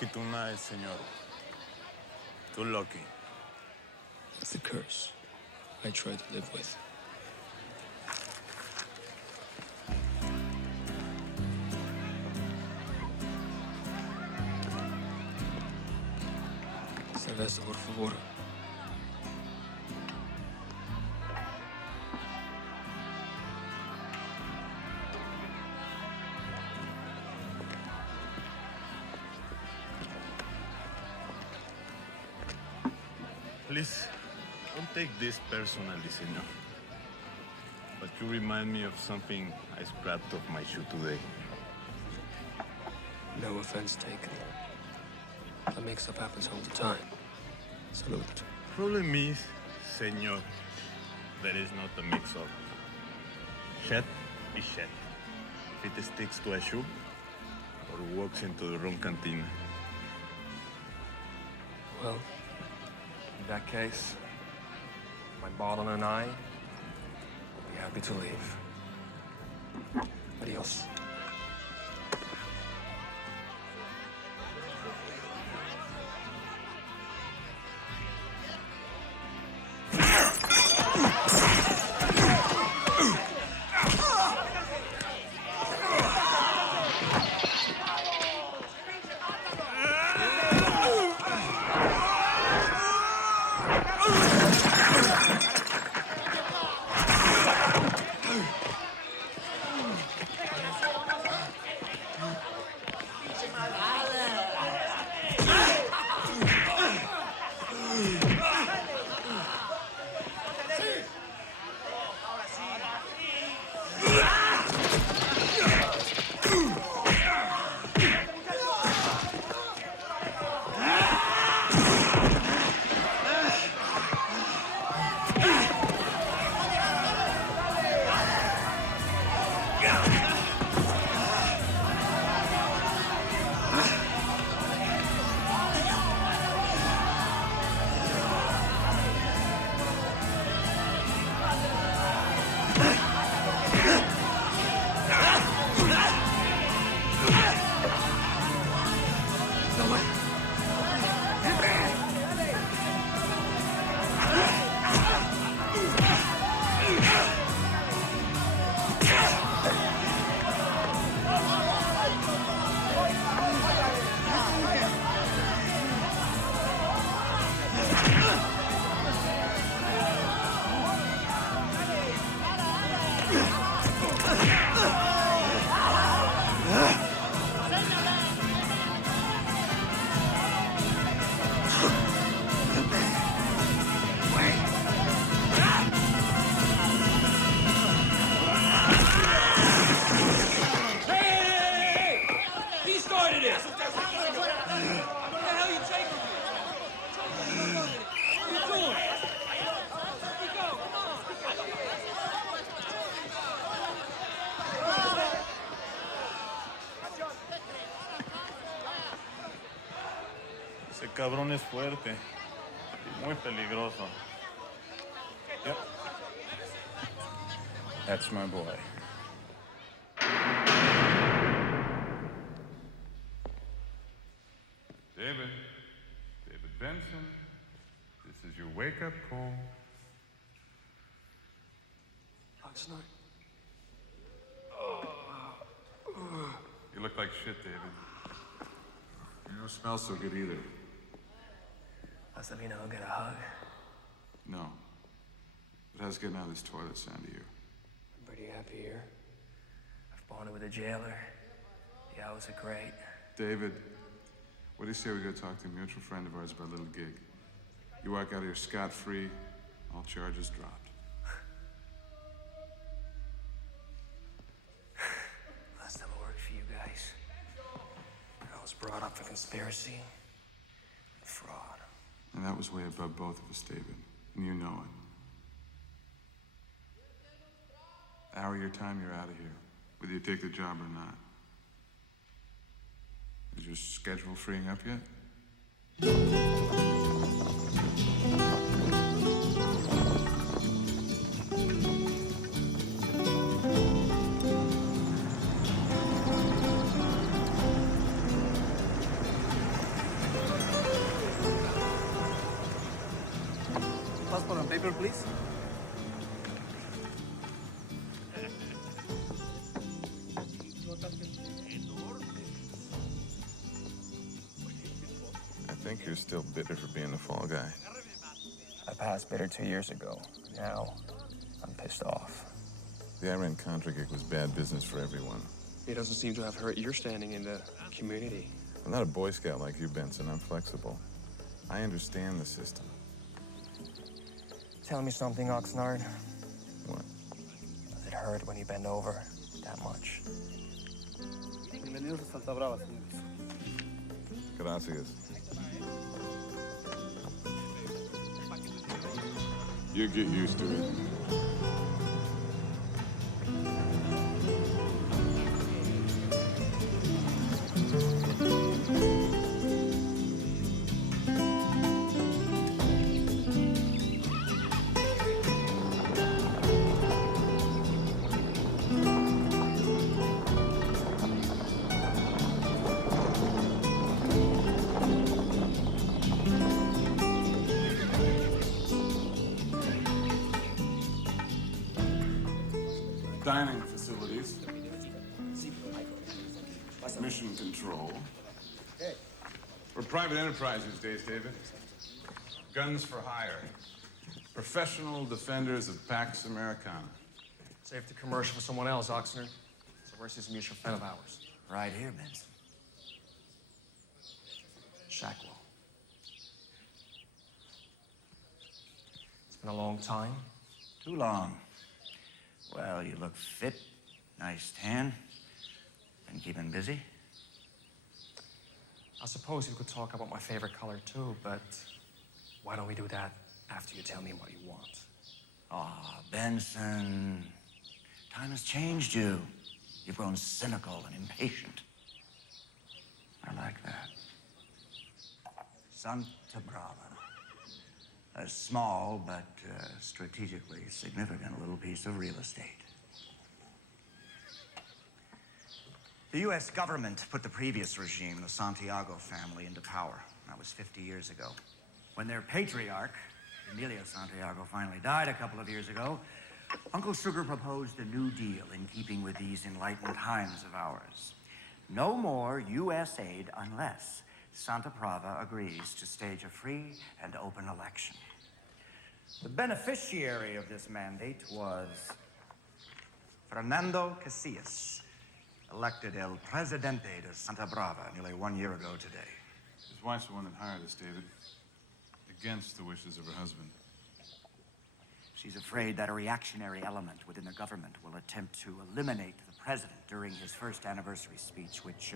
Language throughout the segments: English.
lucky tonight, senor. Too lucky. That's the curse I try to live with. Cerveza, por favor. Please, don't take this personally, senor. But you remind me of something I scrapped off my shoe today. No offense taken. That mix-up happens all the time. Salute. Problem is, senor, there is not a mix-up. Shed is shed. If it sticks to a shoe, or walks into the wrong cantina. Well, in that case, my bottle and I will be happy to leave. Adios. Ese cabrón es fuerte y muy peligroso. Yep. That's my boy. David Benson, this is your wake-up call. Last night. You look like shit, David. You don't smell so good either. Must let me know I'll get a hug. No. But how's getting out of this toilet sound to you? I'm pretty happy here. I've bonded with a jailer. The hours are great. David, what do you say we go talk to a mutual friend of ours about a little gig? You walk out of here scot-free, all charges dropped. Last time I worked for you guys, I was brought up for conspiracy and fraud. And that was way above both of us, David. And you know it. Hour of your time, you're out of here. Whether you take the job or not. Is your schedule freeing up yet? Paper, please. I think you're still bitter for being the fall guy. I passed bitter 2 years ago. Now, I'm pissed off. The Iran-Contra gig was bad business for everyone. It doesn't seem to have hurt your standing in the community. I'm not a Boy Scout like you, Benson. I'm flexible. I understand the system. Tell me something, Oxnard. What? Does it hurt when you bend over that much? Bienvenidos a Santa Brava, señores. Gracias. You get used to it. Dining facilities. Mission control. We're private enterprise these days, David. Guns for hire. Professional defenders of Pax Americana. Save the commercial for someone else, Oxnard. So where's this mutual friend of ours? Right here, Benson. Shackwell. It's been a long time. Too long. Well, you look fit. Nice tan. Been keeping busy? I suppose we could talk about my favorite color too, but why don't we do that after you tell me what you want? Ah, Benson. Time has changed you. You've grown cynical and impatient. I like that. Santa Brava. A small but strategically significant little piece of real estate. The U.S. government put the previous regime, the Santiago family, into power. That was 50 years ago. When their patriarch, Emilio Santiago, finally died a couple of years ago, Uncle Sugar proposed a new deal in keeping with these enlightened times of ours. No more U.S. aid unless Santa Brava agrees to stage a free and open election. The beneficiary of this mandate was Fernando Casillas, elected El Presidente de Santa Brava nearly 1 year ago today. His wife's the one that hired us, David. Against the wishes of her husband. She's afraid that a reactionary element within the government will attempt to eliminate the president during his first anniversary speech, which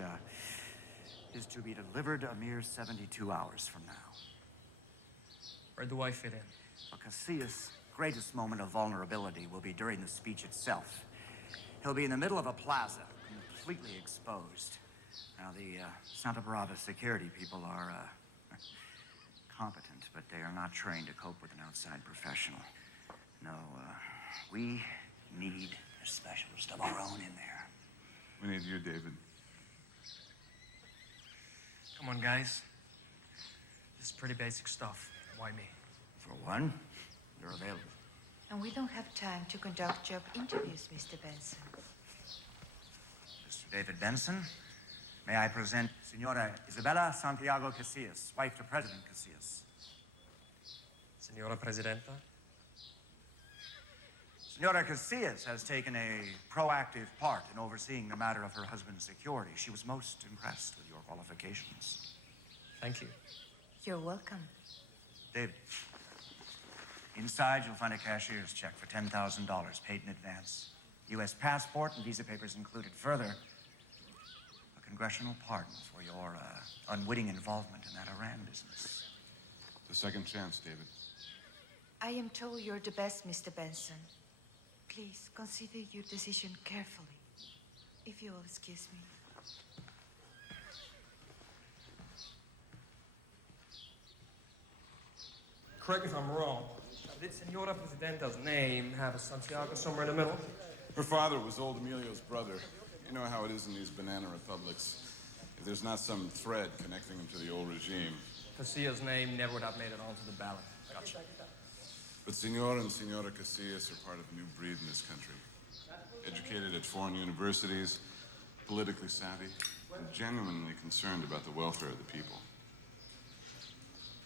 is to be delivered a mere 72 hours from now. Where do I fit in? Well, Casillas' greatest moment of vulnerability will be during the speech itself. He'll be in the middle of a plaza, completely exposed. Now, the Santa Brava security people are competent, but they are not trained to cope with an outside professional. No, we need a specialist of our own in there. We need you, David. Come on, guys. This is pretty basic stuff. Why me? For one, you're available. And we don't have time to conduct job interviews, Mr. Benson. Mr. David Benson, may I present Senora Isabella Santiago Casillas, wife to President Casillas. Senora Presidenta? Senora Casillas has taken a proactive part in overseeing the matter of her husband's security. She was most impressed with your qualifications. Thank you. You're welcome. David, inside you'll find a cashier's check for $10,000 paid in advance. U.S. passport and visa papers included. Further, a congressional pardon for your unwitting involvement in that Iran business. The second chance, David. I am told you're the best, Mr. Benson. Please consider your decision carefully, if you will excuse me. Correct me if I'm wrong. Did Senora Presidenta's name have a Santiago somewhere in the middle? Her father was old Emilio's brother. You know how it is in these banana republics. If there's not some thread connecting them to the old regime. Casillas' name never would have made it onto the ballot. Gotcha. But Senor and Senora Casillas are part of a new breed in this country. Educated at foreign universities, politically savvy, and genuinely concerned about the welfare of the people.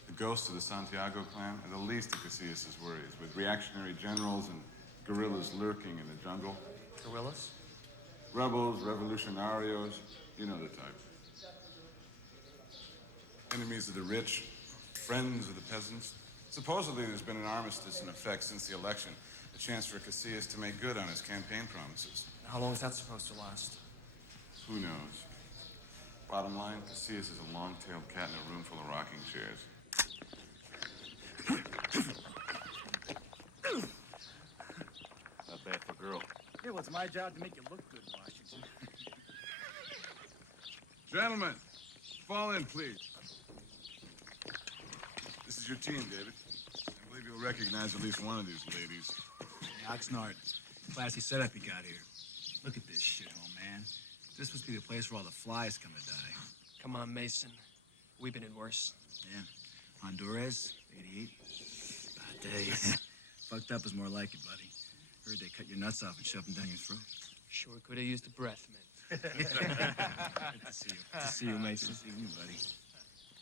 The ghosts of the Santiago clan are the least of Casillas' worries, with reactionary generals and guerrillas lurking in the jungle. Guerrillas? Rebels, revolutionarios, you know the type. Enemies of the rich, friends of the peasants. Supposedly there's been an armistice in effect since the election, a chance for Casillas to make good on his campaign promises. How long is that supposed to last? Who knows? Bottom line, Casillas is a long-tailed cat in a room full of rocking chairs. Not bad for a girl. Hey, well, it's my job to make you look good, Washington. Gentlemen, fall in, please. This is your team, David. I believe you'll recognize at least one of these ladies. Oxnard, classy setup you got here. Look at this shithole, man. This must be the place where all the flies come to die. Come on, Mason. We've been in worse. Yeah. Honduras, 88. Bad days. Fucked up is more like it, buddy. Heard they cut your nuts off and shoved them down your throat. Sure could have used a breath, man. Good to see you. Good to see you, Mason. Good to see you, buddy.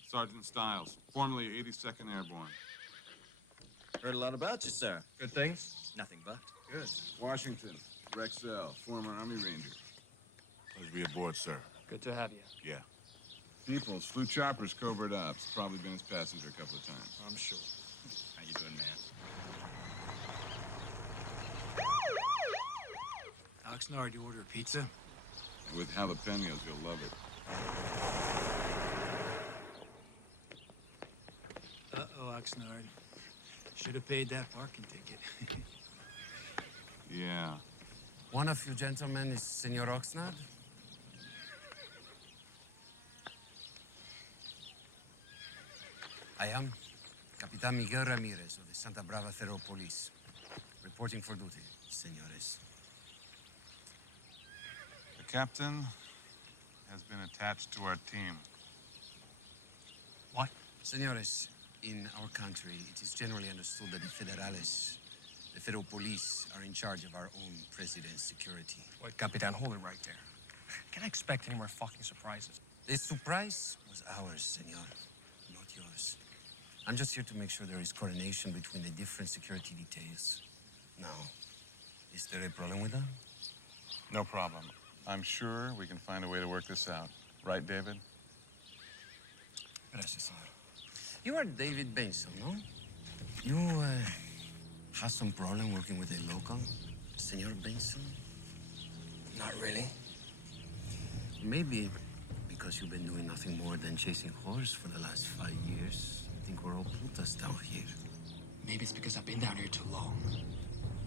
Sergeant Stiles, formerly 82nd Airborne. Heard a lot about you, sir. Good things? Nothing but. Good. Washington, Rexell, former Army Ranger. Pleasure to be aboard, sir. Good to have you. Yeah. Peoples, flew choppers, covert ops. Probably been his passenger a couple of times. I'm sure. How you doing, man? Oxnard, you order a pizza? And with jalapenos, you'll love it. Uh-oh, Oxnard. Should have paid that parking ticket. Yeah. One of you gentlemen is Senor Oxnard? I am Capitan Miguel Ramirez of the Santa Brava Federal Police. Reporting for duty, senores. The captain has been attached to our team. What? Senores, in our country, it is generally understood that the Federales, the federal police, are in charge of our own president's security. Wait, Capitan, hold it right there. Can I expect any more fucking surprises? The surprise was ours, senor, not yours. I'm just here to make sure there is coordination between the different security details. Now, is there a problem with that? No problem. I'm sure we can find a way to work this out. Right, David? Gracias, senor. You are David Benson, no? You, have some problem working with a local, Senor Benson? Not really. Maybe because you've been doing nothing more than chasing horse for the last 5 years. I think we're all putas down here. Maybe it's because I've been down here too long.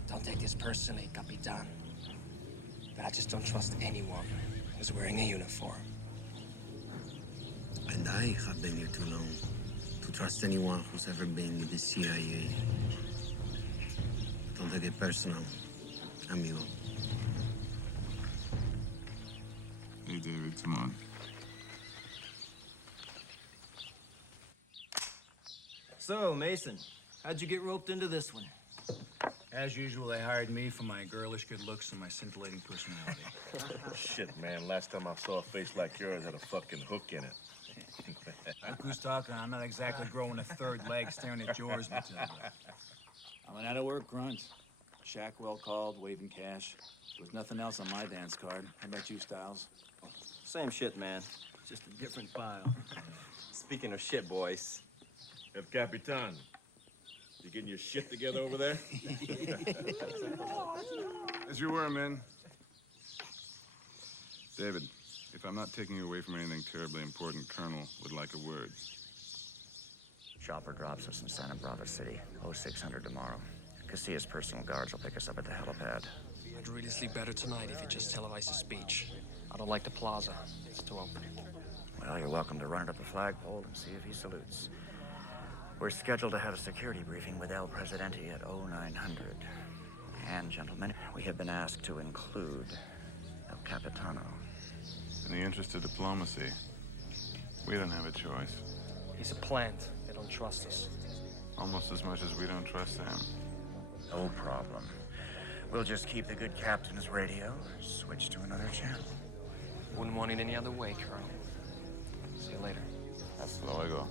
Don't take this personally, Capitan. But I just don't trust anyone who's wearing a uniform. And I have been here too long to trust anyone who's ever been with the CIA. Don't take it personal, amigo. Hey, David, come on. So, Mason, how'd you get roped into this one? As usual, they hired me for my girlish good looks and my scintillating personality. Shit, man. Last time I saw a face like yours had a fucking hook in it. Look who's talking. I'm not exactly growing a third leg staring at yours, Matilda. I'm an out-of-work grunt. Shack well called, waving cash. There's nothing else on my dance card. How about you, Styles? Same shit, man. Just a different file. Speaking of shit, boys. El Capitan, you getting your shit together over there? As you were, men. David, if I'm not taking you away from anything terribly important, Colonel would like a word. Chopper drops us in Santa Brava City, 0600 tomorrow. Casillas' personal guards will pick us up at the helipad. I'd really sleep better tonight if you just televised the speech. I don't like the plaza. It's too open. Well, you're welcome to run it up the flagpole and see if he salutes. We're scheduled to have a security briefing with El Presidente at 0900. And, gentlemen, we have been asked to include El Capitano. In the interest of diplomacy, we don't have a choice. He's a plant. They don't trust us. Almost as much as we don't trust them. No problem. We'll just keep the good captain's radio, switch to another channel. Wouldn't want it any other way, Colonel. See you later. Hasta luego.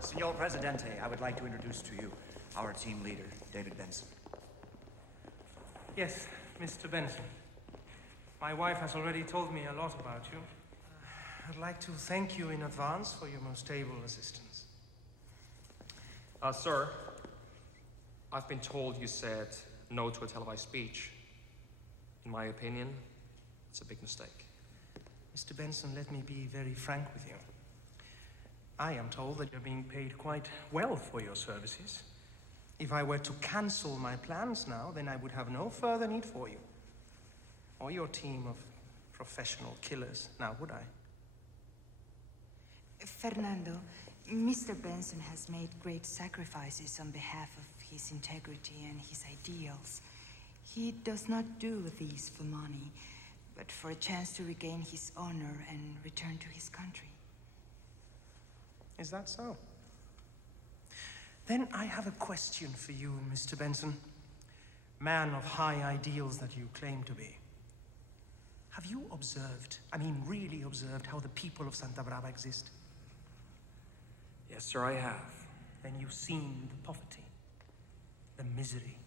Senor Presidente, I would like to introduce to you our team leader, David Benson. Yes, Mr. Benson. My wife has already told me a lot about you. I'd like to thank you in advance for your most able assistance. Sir, I've been told you said no to a televised speech. In my opinion, it's a big mistake. Mr. Benson, let me be very frank with you. I am told that you're being paid quite well for your services. If I were to cancel my plans now, then I would have no further need for you. Or your team of professional killers, now would I? Fernando, Mr. Benson has made great sacrifices on behalf of his integrity and his ideals. He does not do these for money, but for a chance to regain his honor and return to his country. Is that so? Then I have a question for you, Mr. Benson. Man of high ideals that you claim to be. Have you observed, really observed, how the people of Santa Brava exist? Yes, sir, I have. Then you've seen the poverty, the misery,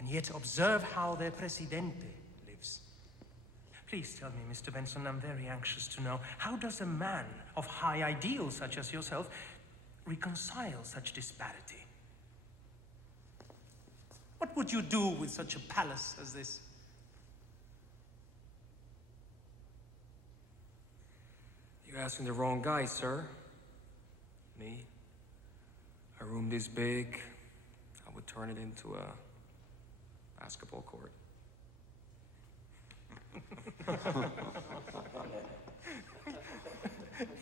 and yet observe how their presidente lives. Please tell me, Mr. Benson, I'm very anxious to know, how does a man of high ideals such as yourself reconcile such disparity? What would you do with such a palace as this? You're asking the wrong guy, sir. Me? A room this big, I would turn it into a basketball court.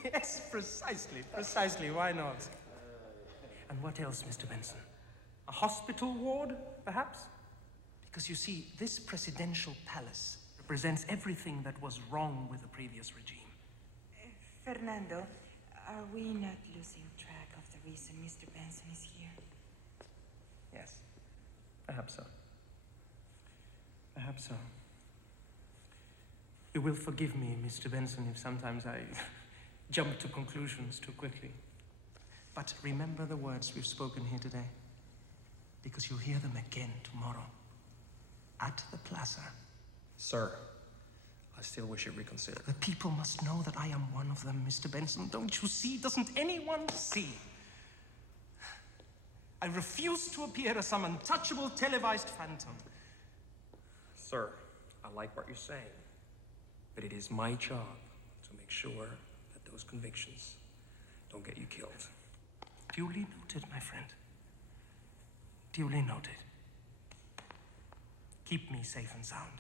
Yes, precisely, why not? And what else, Mr. Benson? A hospital ward, perhaps? Because you see, this presidential palace represents everything that was wrong with the previous regime. Fernando, are we not losing track of the reason Mr. Benson is here? Yes, perhaps so. Perhaps so. You will forgive me, Mr. Benson, if sometimes I jump to conclusions too quickly. But remember the words we've spoken here today, because you'll hear them again tomorrow at the plaza. Sir, I still wish you'd reconsider. The people must know that I am one of them, Mr. Benson. Don't you see? Doesn't anyone see? I refuse to appear as some untouchable televised phantom. Sir, I like what you're saying, but it is my job to make sure that those convictions don't get you killed. Duly noted, my friend. Duly noted. Keep me safe and sound.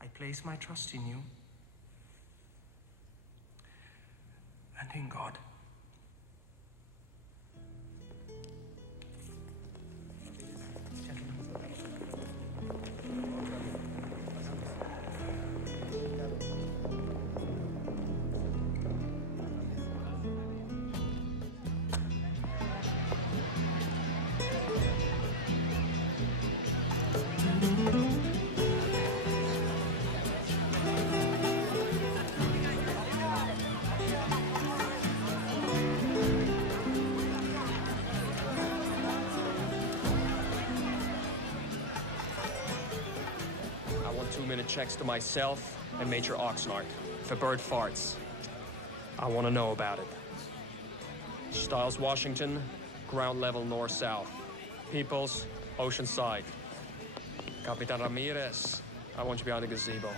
I place my trust in you and in God. I want 2-minute checks to myself and Major Oxnard. If a bird farts, I want to know about it. Stiles, Washington, ground level north-south. Peoples, Oceanside. Capitan Ramirez, I want you behind the gazebo.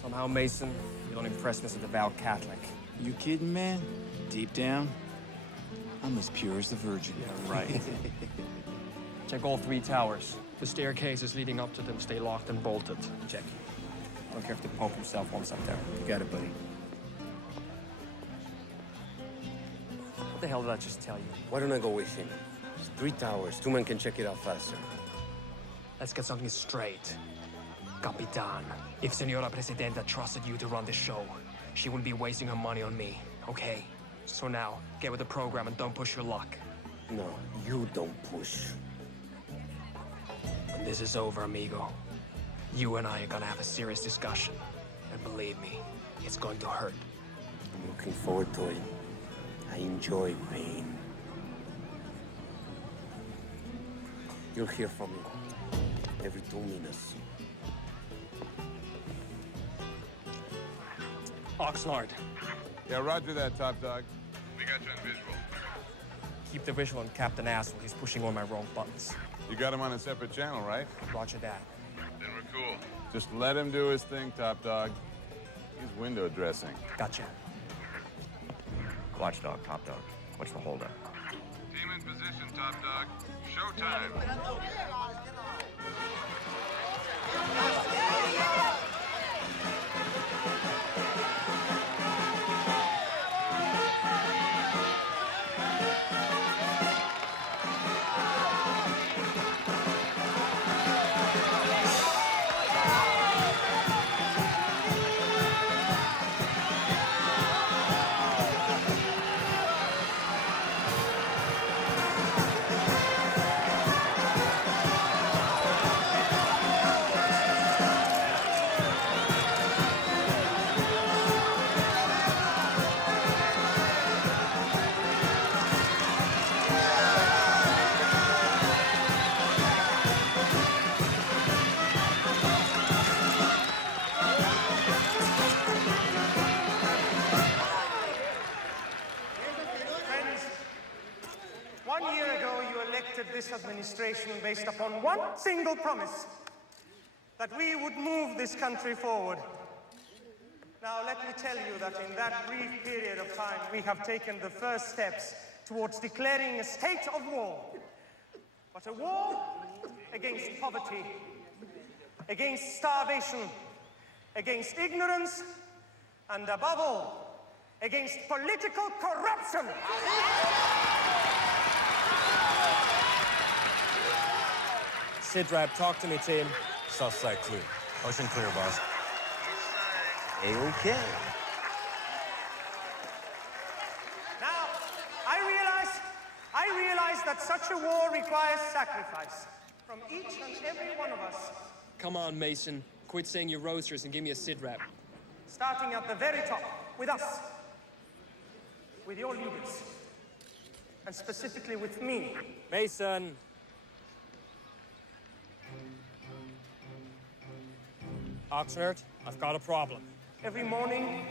Somehow, Mason, you don't impress me as a devout Catholic. You kidding, man? Deep down, I'm as pure as the Virgin. Yeah, right. Check all 3 towers. The staircases leading up to them stay locked and bolted. Check. Don't care if the Pope himself wants up there. You got it, buddy. What the hell did I just tell you? Why don't I go with him? It's 3 towers. 2 men can check it out faster. Let's get something straight. Capitan, if Senora Presidenta trusted you to run this show, she wouldn't be wasting her money on me, okay? So now, get with the program and don't push your luck. No, you don't push. When this is over, amigo, you and I are gonna have a serious discussion. And believe me, it's going to hurt. I'm looking forward to it. I enjoy pain. You'll hear from me every 2 minutes. Oxnard, Yeah, roger that, top dog. We got you on visual. keep the visual on Captain Asshole. He's pushing all my wrong buttons. You got him on a separate channel, right? Roger that. Then we're cool. Just let him do his thing, top dog. He's window dressing. Gotcha. Watchdog, top dog. What's the holdup? Team in position, top dog. Showtime. Friends, 1 year ago you elected this administration based upon one single promise, that we would move this country forward. Now let me tell you that in that brief period of time we have taken the first steps towards declaring a state of war. But a war against poverty, against starvation, against ignorance, and above all, against political corruption. Sidrap, talk to me, team. South side clear. Ocean clear, boss. A-okay. Now, I realize that such a war requires sacrifice from each and every one of us, Come on, Mason. Quit saying your roasters and give me a Sidrap. starting at the very top, with us, with your leaders, and specifically with me. Mason! Oxnard, I've got a problem. Every morning,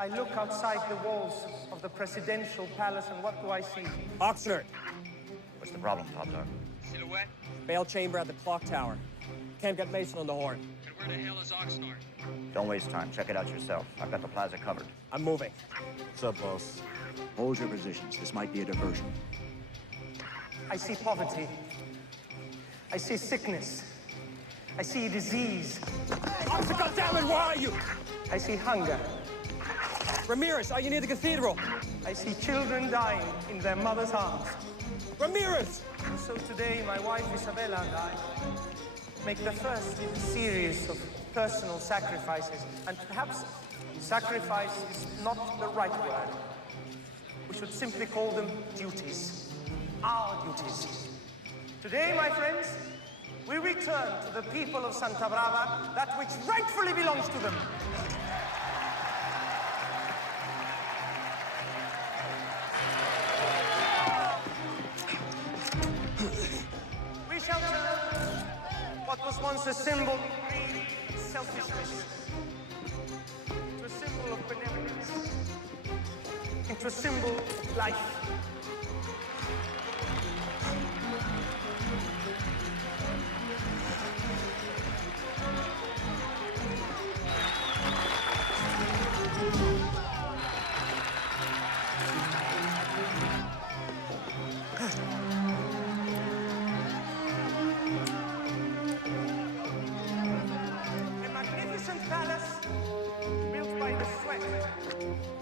I look outside the walls of the presidential palace, and what do I see? Oxnard! What's the problem, top dog? Silhouette? Bail chamber at the clock tower. Can't get Mason on the horn. And where the hell is Oxnard? Don't waste time. Check it out yourself. I've got the plaza covered. I'm moving. What's up, boss? Hold your positions. This might be a diversion. I see poverty. I see sickness. I see disease. Officer, goddammit, where are you? I see hunger. Ramirez, are you near the cathedral? I see children dying in their mother's arms. Ramirez! And so today, my wife Isabella and I make the first in a series of personal sacrifices. And perhaps sacrifice is not the right word. We should simply call them duties. Our duties. Today, my friends, we return to the people of Santa Brava that which rightfully belongs to them. We shall turn what was once a symbol of greed and selfishness into a symbol of benevolence, into a symbol of life.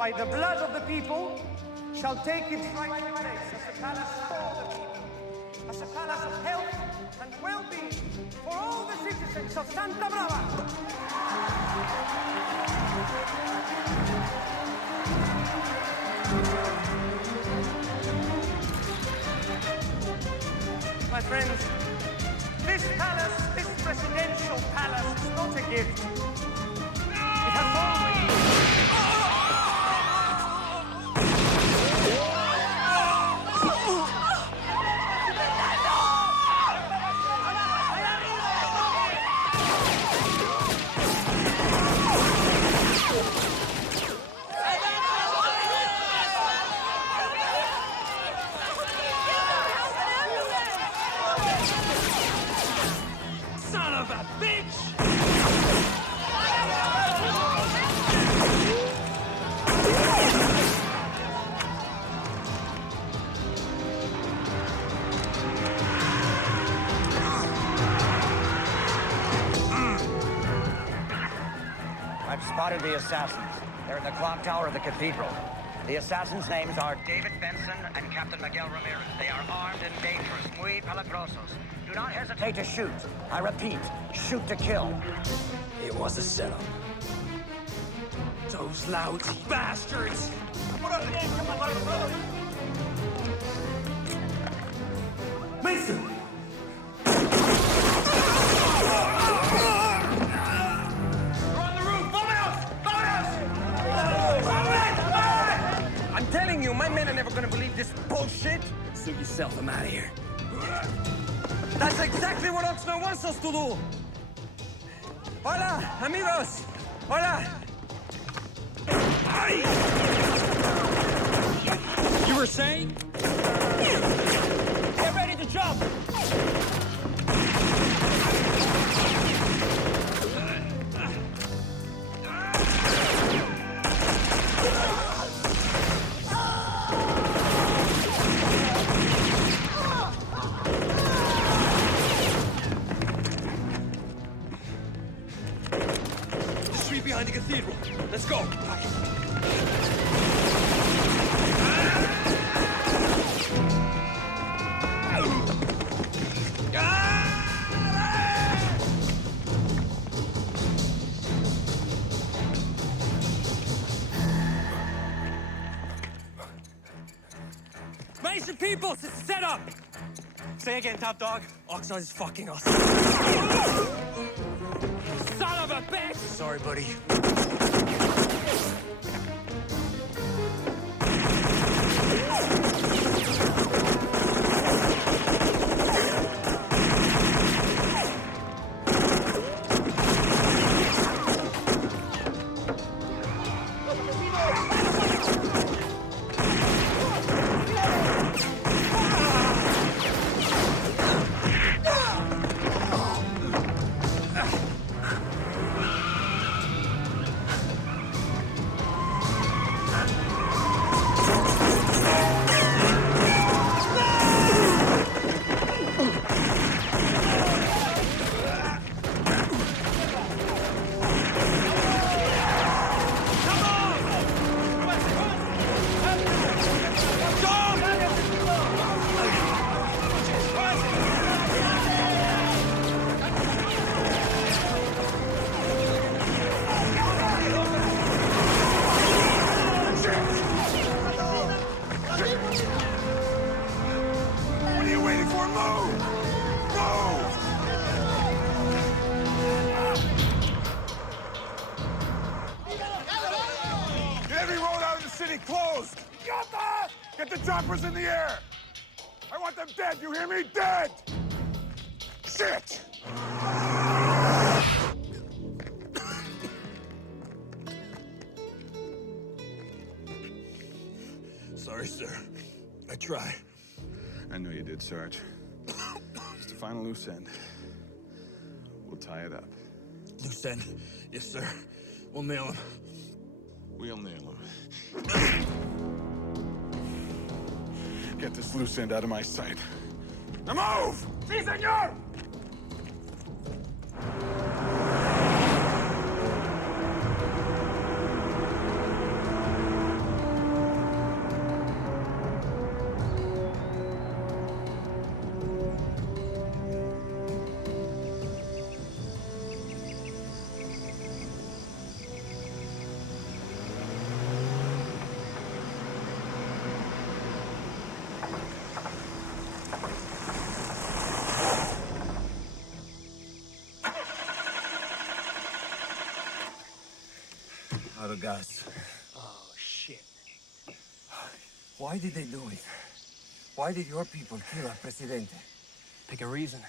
by the blood of the people, shall take its rightful place as a palace for the people, as a palace of health and well-being for all the citizens of Santa Brava. My friends, this palace, this presidential palace, is not a gift. It has always... Son of a bitch! I've spotted the assassins. They're in the clock tower of the cathedral. The assassins' names are David Benson and Captain Miguel Ramirez. They are armed and dangerous, muy peligrosos. Do not hesitate to shoot. I repeat, shoot to kill. It was a setup. Those lousy bastards! What are the names? Come on, what are the brothers? Mason! They're on the roof! Bomb out! Bomb out! I'm telling you, my men are never gonna believe this bullshit. Suit yourself, I'm out of here. That's exactly what Oxnard wants us to do. Hola, amigos. Hola. You were saying? Get ready to jump. Behind the cathedral. Let's go. Mason peoples, it's set up. Say again, top dog. Oxnard is fucking us. Son of a bitch! Sorry, buddy. Closed! Get the choppers in the air! I want them dead, you hear me? Dead! Shit! Sorry, sir. I try. I know you did, Sarge. Just a final loose end. We'll tie it up. Loose end. Yes, sir. We'll nail him. We'll nail him. Get this loose end out of my sight. Now move! Si, senor! Out of gas. Oh, shit. Why did they do it? Why did your people kill our presidente? Pick a reason.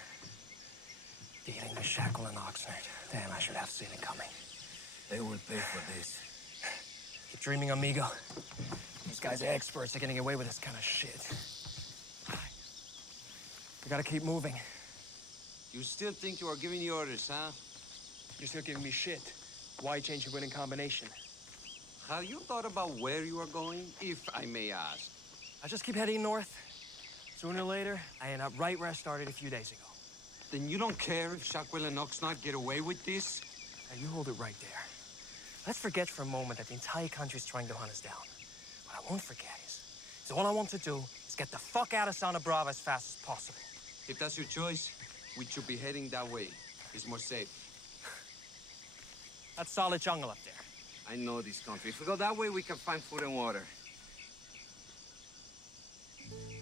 Dealing with Shackle and Oxnard. Damn, I should have seen it coming. They will pay for this. Keep dreaming, amigo. These guys are experts at getting away with this kind of shit. We gotta keep moving. You still think you are giving the orders, huh? You're still giving me shit. Why change your winning combination? Have you thought about where you are going, if I may ask? I just keep heading north. Sooner or later, I end up right where I started a few days ago. Then you don't care if Shackwell and Oxnard get away with this? Now, you hold it right there. Let's forget for a moment that the entire country's trying to hunt us down. What I won't forget is all I want to do is get the fuck out of Santa Brava as fast as possible. If that's your choice, we should be heading that way. It's more safe. That's solid jungle up there. I know this country. If we go that way, we can find food and water.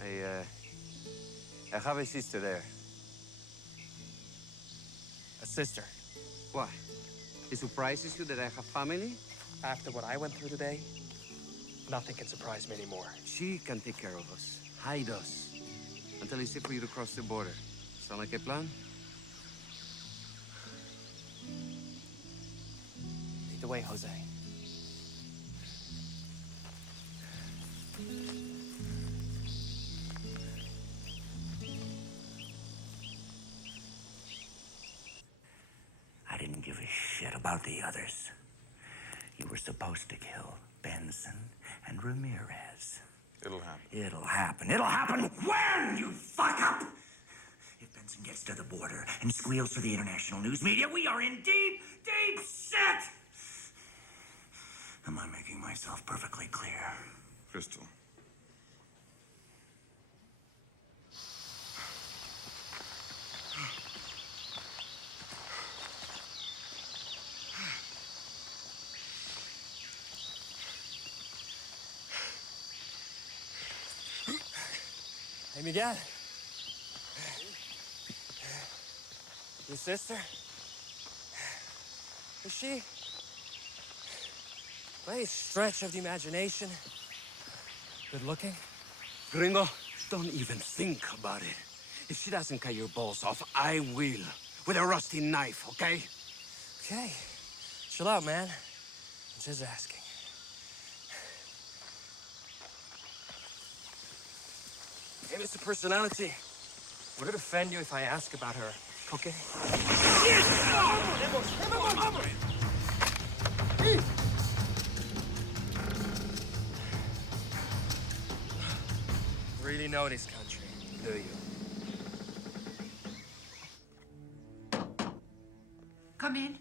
I have a sister there. A sister? What? It surprises you that I have family? After what I went through today, nothing can surprise me anymore. She can take care of us, hide us, until it's safe for you to cross the border. Sound like a plan? Lead the way, Jose. I didn't give a shit about the others. You were supposed to kill Benson and Ramirez. It'll happen. It'll happen. It'll happen when, you fuck up! If Benson gets to the border and squeals for the international news media, we are in deep, deep shit! Am I making myself perfectly clear? Crystal. Hey, Miguel. Your sister? Is she, by a stretch of the imagination, good looking? Gringo, don't even think about it. If she doesn't cut your balls off, I will. With a rusty knife, okay? Okay. Chill out, man. I'm just asking. Hey, Mr. Personality. Would it offend you if I ask about her cooking? Really know this country, do you? Come in.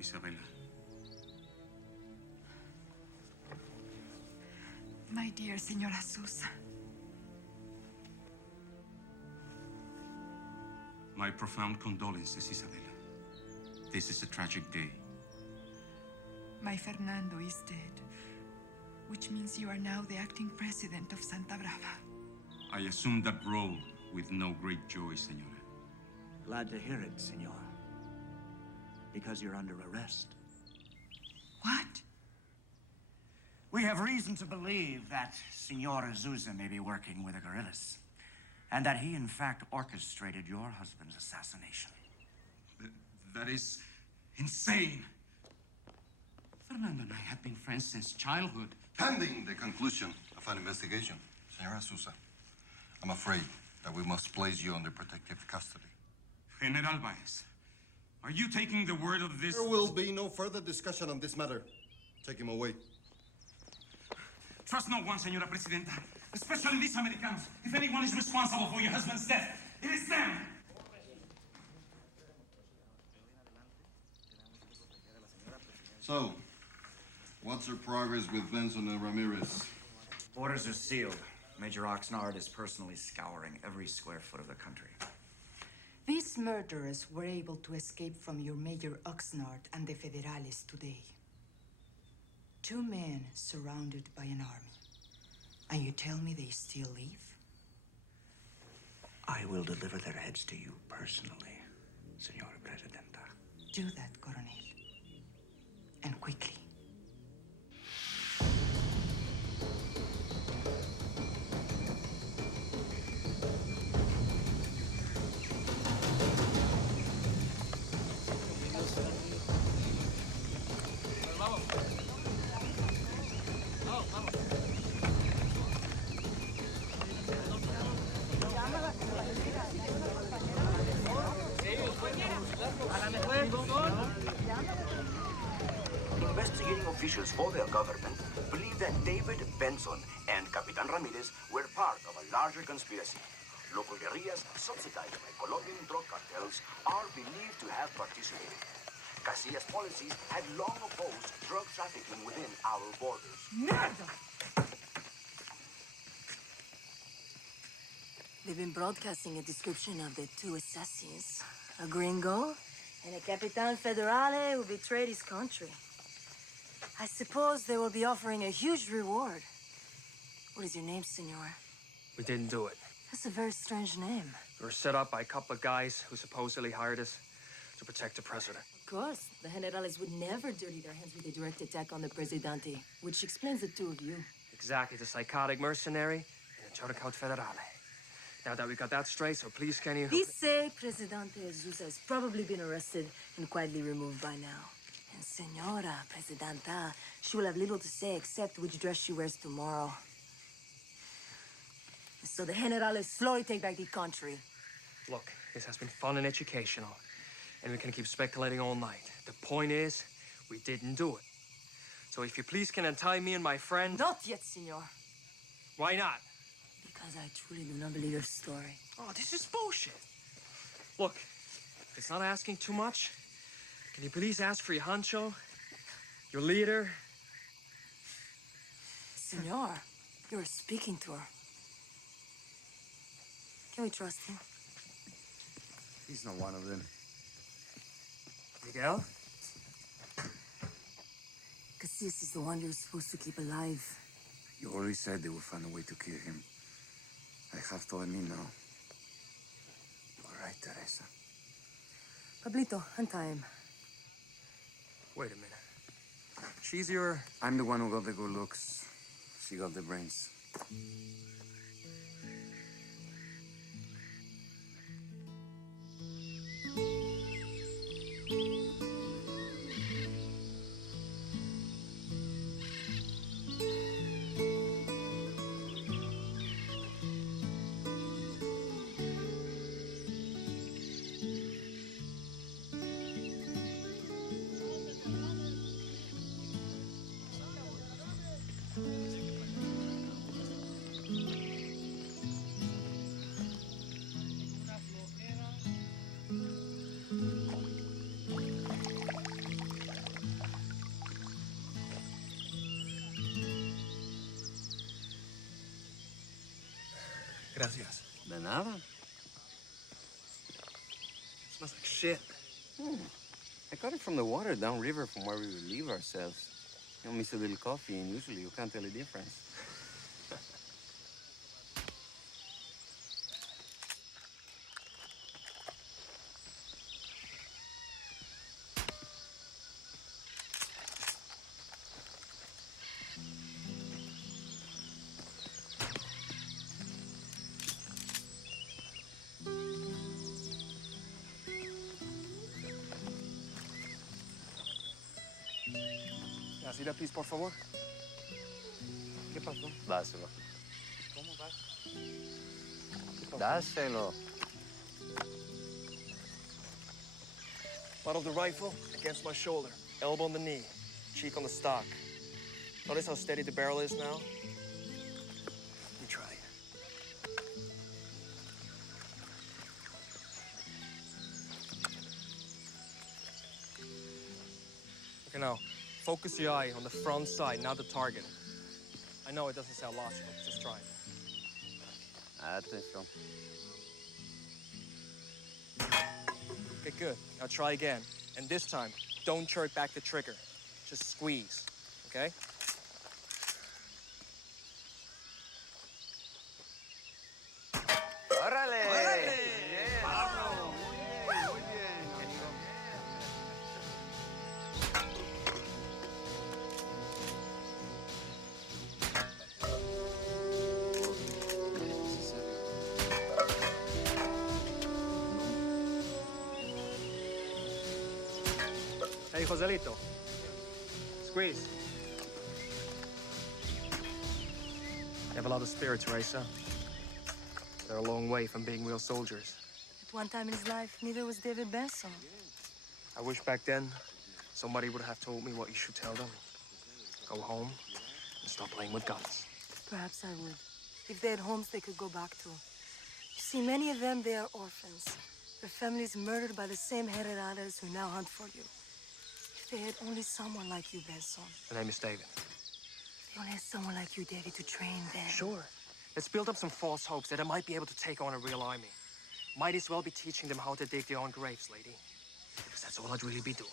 Isabella. My dear Senora Sousa. My profound condolences, Isabella. This is a tragic day. My Fernando is dead, which means you are now the acting president of Santa Brava. I assumed that role with no great joy, Senora. Glad to hear it, senor. Because you're under arrest. What? We have reason to believe that Senor Azusa may be working with the guerrillas, and that he, in fact, orchestrated your husband's assassination. That is insane. Fernando and I have been friends since childhood. Pending the conclusion of an investigation, Senora Sousa, I'm afraid that we must place you under protective custody. General Baez, are you taking the word of this? There will be no further discussion on this matter. Take him away. Trust no one, Senora Presidenta. Especially these Americans. If anyone is responsible for your husband's death, it is them! So, what's our progress with Benson and Ramirez? Orders are sealed. Major Oxnard is personally scouring every square foot of the country. These murderers were able to escape from your Major Oxnard and the Federales today. 2 men surrounded by an army. And you tell me they still leave? I will deliver their heads to you personally, Senora Presidenta. Do that, Coronel. And quickly. Investigating officials for their government believe that David Benson and Capitan Ramirez were part of a larger conspiracy. Local guerrillas, subsidized by Colombian drug cartels, are believed to have participated. Casillas' policies had long opposed drug trafficking within our borders. Mierda! They've been broadcasting a description of the two assassins. A gringo and a Capitan Federale who betrayed his country. I suppose they will be offering a huge reward. What is your name, senor? We didn't do it. That's a very strange name. We were set up by a couple of guys who supposedly hired us to protect the president. Of course, the generales would never dirty their hands with a direct attack on the Presidente, which explains the two of you. Exactly, the psychotic mercenary and the Chodacout Federale. Now that we got that straight, so please can you... Dice Presidente Jesus has probably been arrested and quietly removed by now. And Senora Presidenta, she will have little to say except which dress she wears tomorrow. So the generales slowly take back the country. Look, this has been fun and educational, and we can keep speculating all night. The point is, we didn't do it. So if you please can untie me and my friend... Not yet, senor. Why not? Because I truly do not believe your story. Oh, this is bullshit. Look, if it's not asking too much, can you please ask for your honcho, your leader? Senor, you were speaking to her. Can we trust him? He's not one of them. Miguel? Casillas is the one you're supposed to keep alive. You already said they would find a way to kill him. I have to admit now. You're right, Teresa. Pablito, untie him. Wait a minute. She's your... I'm the one who got the good looks. She got the brains. Gracias. De nada. Smells like shit. I got it from the water downriver from where we relieve ourselves. You know, mix a little coffee, and usually you can't tell the difference. Así please, por favor. ¿Qué pasó? Dáselo. ¿Cómo vas? Dáselo. Butt of the rifle against my shoulder, elbow on the knee, cheek on the stock. Notice how steady the barrel is now? Let me try. Okay, now, focus your eye on the front side, not the target. I know it doesn't sound logical, but just try it. Atención. Okay, good. Now try again. And this time, don't jerk back the trigger. Just squeeze, okay? Joselito. Squeeze. You have a lot of spirit, Teresa. They're a long way from being real soldiers. At one time in his life, neither was David Benson. I wish back then somebody would have told me what you should tell them. Go home and stop playing with guns. Perhaps I would. If they had homes they could go back to. You see, many of them, they are orphans. Their families murdered by the same generadas who now hunt for you. If they had only someone like you, Benson. The name is David. They only had someone like you, David, to train them. Sure. Let's build up some false hopes that I might be able to take on a real army. Might as well be teaching them how to dig their own graves, lady. Because that's all I'd really be doing.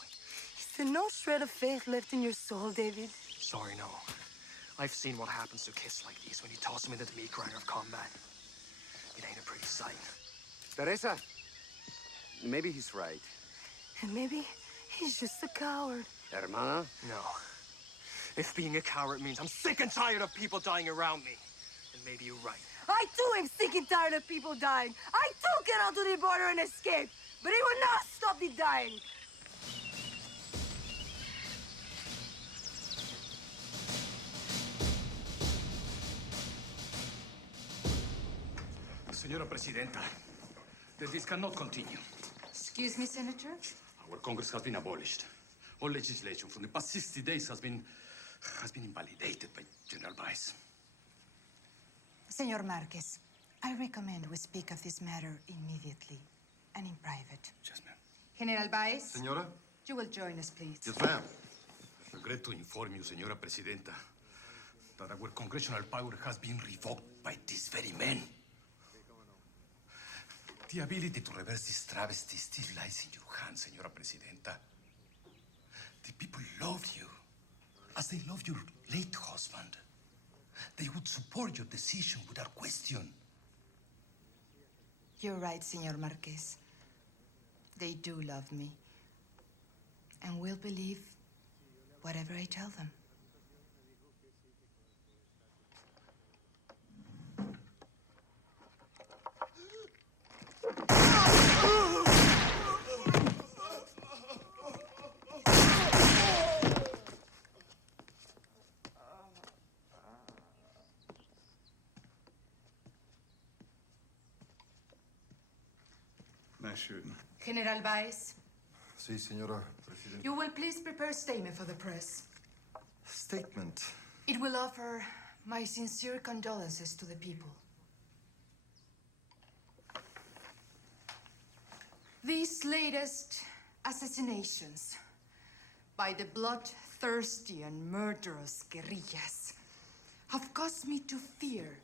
Is there no shred of faith left in your soul, David? Sorry, no. I've seen what happens to kids like these when you toss them into the meat grinder of combat. It ain't a pretty sight. Teresa, maybe he's right. And maybe he's just a coward. Hermana? No. If being a coward means I'm sick and tired of people dying around me, then maybe you're right. I too am sick and tired of people dying. I too cannot to the border and escape. But it will not stop the dying. Senora Presidenta, this cannot continue. Excuse me, Senator? Our Congress has been abolished. All legislation from the past 60 days has been invalidated by General Vice. Senor Marquez, I recommend we speak of this matter immediately and in private. Yes, ma'am. General Baez, Senora? you will join us, please. Yes, ma'am. I regret to inform you, Senora Presidenta, that our congressional power has been revoked by these very men. The ability to reverse this travesty still lies in your hands, Senora Presidenta. The people love you, as they love your late husband. They would support your decision without question. You're right, Senor Marquez. They do love me. And will believe whatever I tell them. Nice shooting. General Baez, Sí, señora Presidenta. you will please prepare a statement for the press. Statement. It will offer my sincere condolences to the people. These latest assassinations by the bloodthirsty and murderous guerrillas have caused me to fear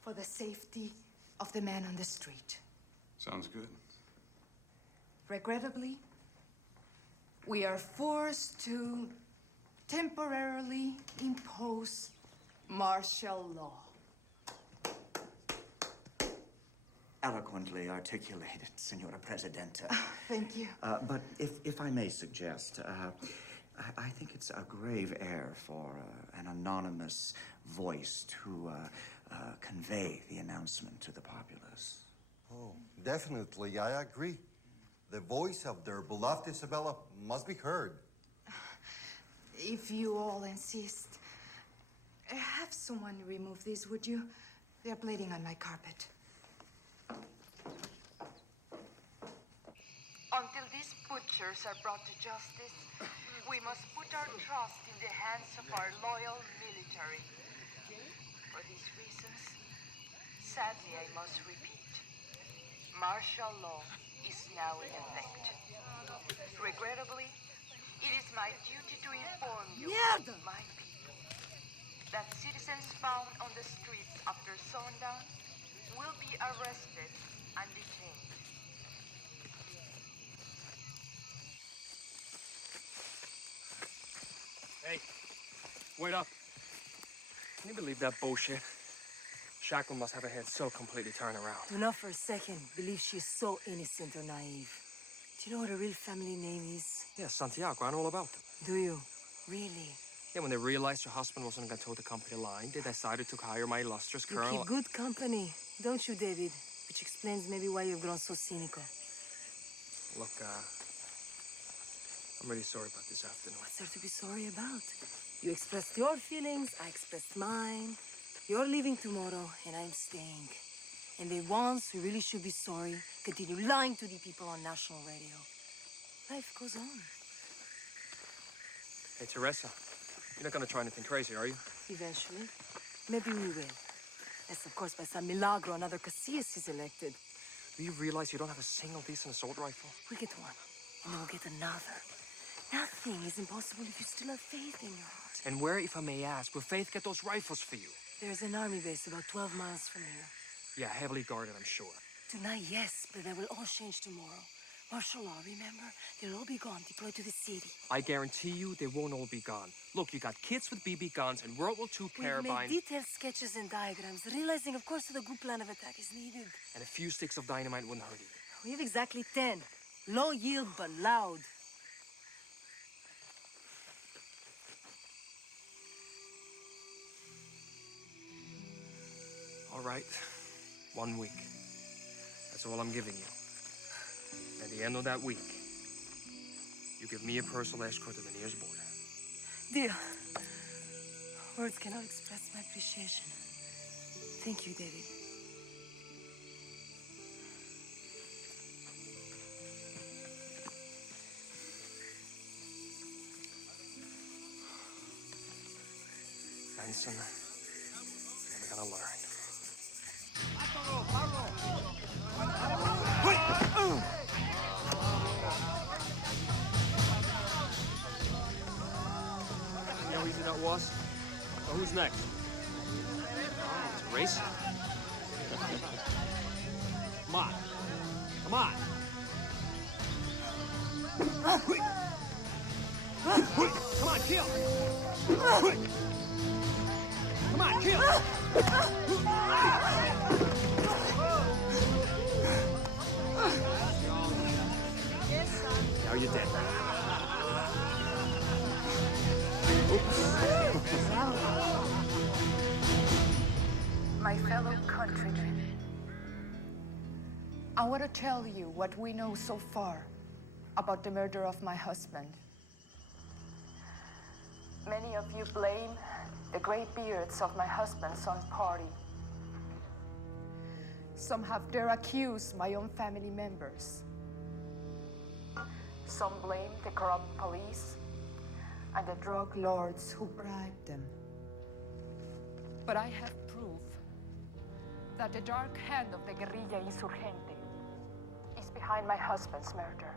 for the safety of the man on the street. Sounds good. Regrettably, we are forced to temporarily impose martial law. Eloquently articulated, Senora Presidenta. Thank you. But if I may suggest, I think it's a grave error for an anonymous voice to convey the announcement to the populace. Oh, definitely, I agree. The voice of their beloved Isabella must be heard. If you all insist, have someone remove these, would you? They're bleeding on my carpet. Until these butchers are brought to justice, we must put our trust in the hands of our loyal military. For these reasons, sadly I must repeat, martial law is now in effect. Regrettably, it is my duty to inform you, my people, that citizens found on the streets after sundown will be arrested and detained. Hey, wait up. Can you believe that bullshit? Shackle must have her head so completely turned around. Do not for a second believe she is so innocent or naive. Do you know what her real family name is? Yeah, Santiago, I know all about them. Do you? Really? Yeah, when they realized your husband wasn't gonna toe the company line, they decided to hire my illustrious You colonel. keep good company, don't you, David? Which explains maybe why you've grown so cynical. Look, I'm really sorry about this afternoon. What's there to be sorry about? You expressed your feelings, I expressed mine. You're leaving tomorrow, and I'm staying. And the ones who really should be sorry continue lying to the people on national radio. Life goes on. Hey, Teresa, you're not gonna try anything crazy, are you? Eventually. Maybe we will. Unless, of course, by some milagro, another Casillas is elected. Do you realize you don't have a single decent assault rifle? We get one, and then we'll get another. Nothing is impossible if you still have faith in your heart. And where, if I may ask, will Faith get those rifles for you? There's an army base about 12 miles from here. Yeah, heavily guarded, I'm sure. Tonight, yes, but that will all change tomorrow. Martial law, remember? They'll all be gone, deployed to the city. I guarantee you they won't all be gone. Look, you got kids with BB guns and World War II We've carabines. made detailed sketches and diagrams, realizing, of course, that a good plan of attack is needed. And a few sticks of dynamite wouldn't hurt either. We have exactly 10. Low yield, but loud. All right. 1 week. That's all I'm giving you. At the end of that week, you give me a personal escort to the nearest border. Deal. Words cannot express my appreciation. Thank you, David. Benson, never gonna learn. You know how easy that was? So who's next? Oh, it's a race. Come on. Come on. Come on, kill. Come on, kill. Now you're dead. My fellow countrymen, I want to tell you what we know so far about the murder of my husband. Many of you blame the gray beards of my husband's son party. Some have dare accuse my own family members. Some blame the corrupt police and the drug lords who bribed them. But I have proof that the dark hand of the Guerrilla Insurgente is behind my husband's murder.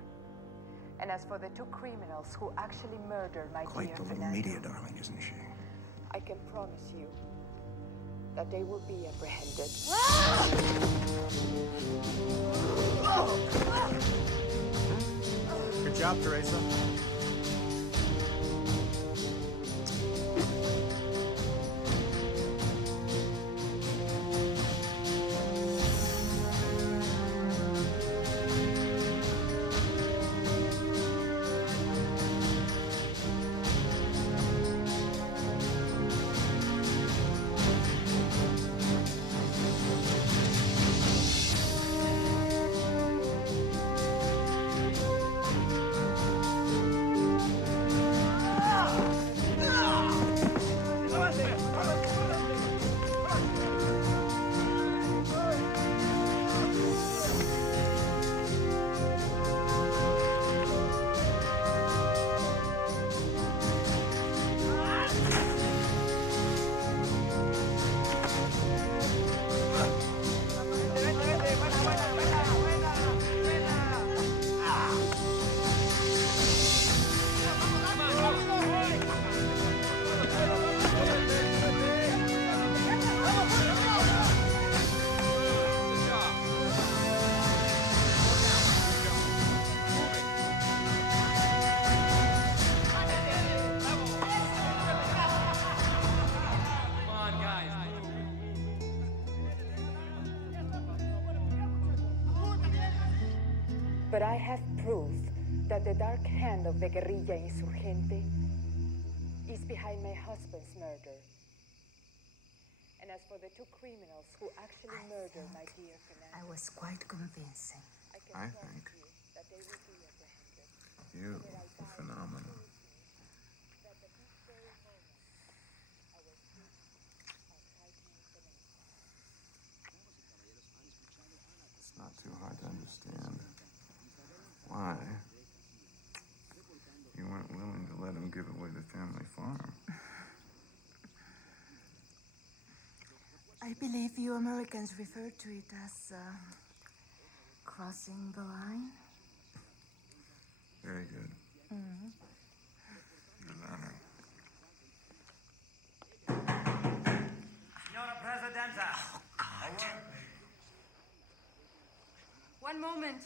And as for the two criminals who actually murdered my Quite dear the little Fernando, media darling, isn't she? I can promise you that they will be apprehended. Good job, Teresa. But I have proof that the dark hand of the Guerrilla Insurgente is behind my husband's murder. And as for the two criminals who actually murdered my dear Fernando, I was quite convincing. I can promise you that they will be apprehended. You, phenomenal. It's not too hard to understand why you weren't willing to let him give away the family farm. I believe you Americans refer to it as crossing the line. Very good. Mm-hmm. Your Honor. Signora Presidenta. Oh, God. One moment.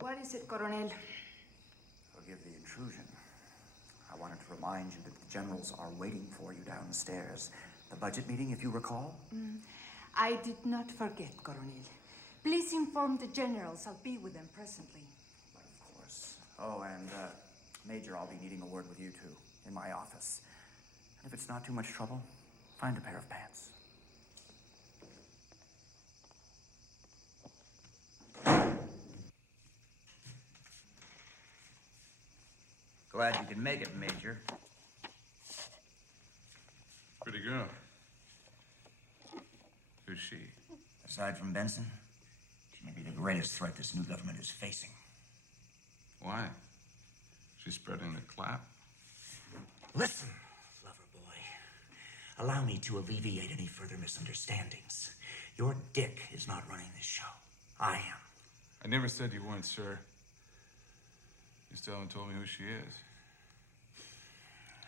What is it, Coronel? Forgive the intrusion. I wanted to remind you that the generals are waiting for you downstairs. The budget meeting, if you recall? I did not forget, Coronel. Please inform the generals I'll be with them presently. Of course. Oh, and, Major, I'll be needing a word with you two in my office. And if it's not too much trouble, find a pair of pants. Glad you can make it, Major. Pretty girl. Who's she? Aside from Benson, she may be the greatest threat this new government is facing. Why? She's spreading the clap. Listen, lover boy. Allow me to alleviate any further misunderstandings. Your dick is not running this show. I am. I never said you weren't, sir. You still haven't told me who she is.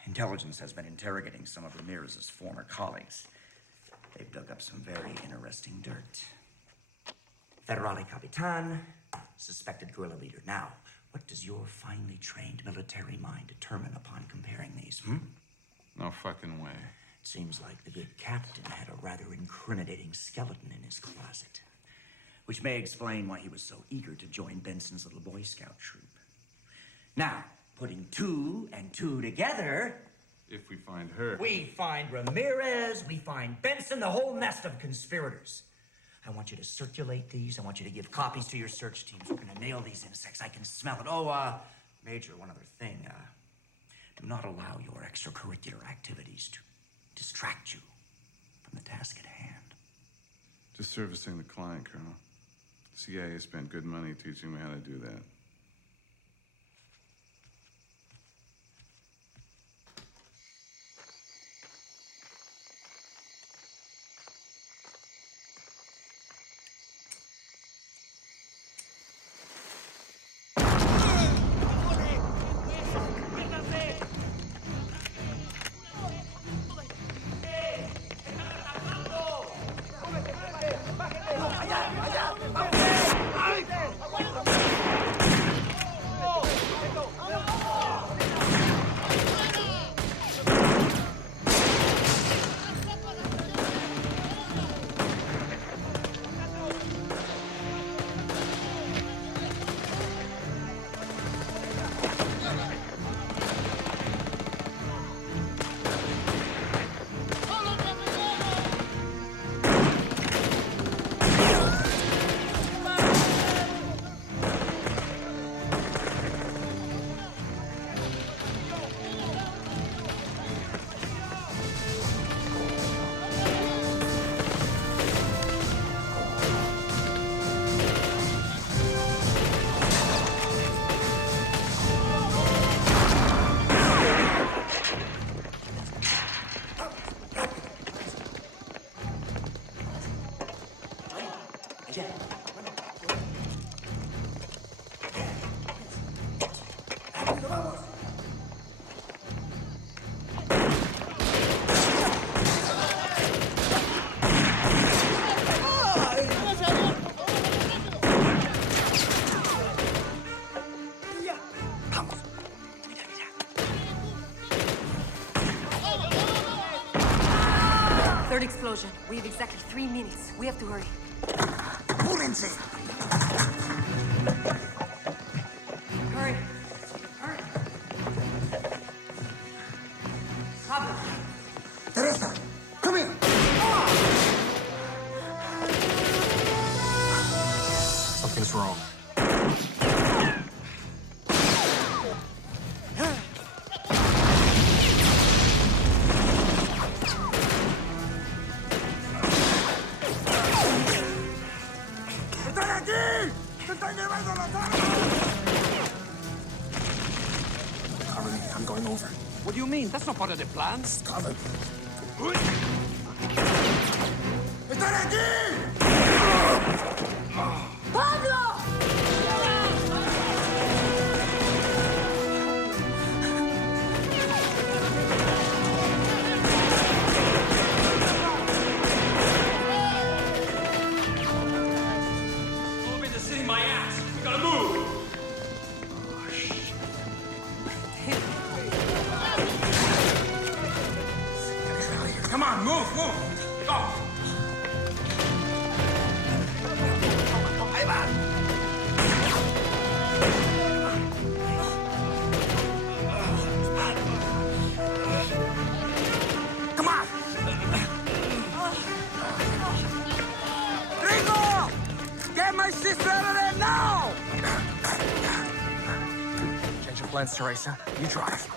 Intelligence has been interrogating some of Ramirez's former colleagues. They've dug up some very interesting dirt. Federale Capitan, suspected guerrilla leader. Now, what does your finely trained military mind determine upon comparing these, No fucking way. It seems like the good captain had a rather incriminating skeleton in his closet. Which may explain why he was so eager to join Benson's little Boy Scout troop. Now, putting 2 and 2 together... If we find her... We find Ramirez, we find Benson, the whole nest of conspirators. I want you to circulate these. I want you to give copies to your search teams. We're gonna nail these insects. I can smell it. Oh, Major, one other thing. Do not allow your extracurricular activities to distract you from the task at hand. Just servicing the client, Colonel. CIA spent good money teaching me how to do that. Third explosion. We have exactly 3 minutes. We have to hurry. Hurry. Hurry. Pablo. Teresa, come here. him over. What do you mean? That's not part of the plan. Cover. ¡Están aquí! Pablo! Elevator sitting my ass. We gotta move. Come on, move, move! Go! Ahí va. Come on. Rico! Get my sister out of there now! Change of plans, Teresa. You drive.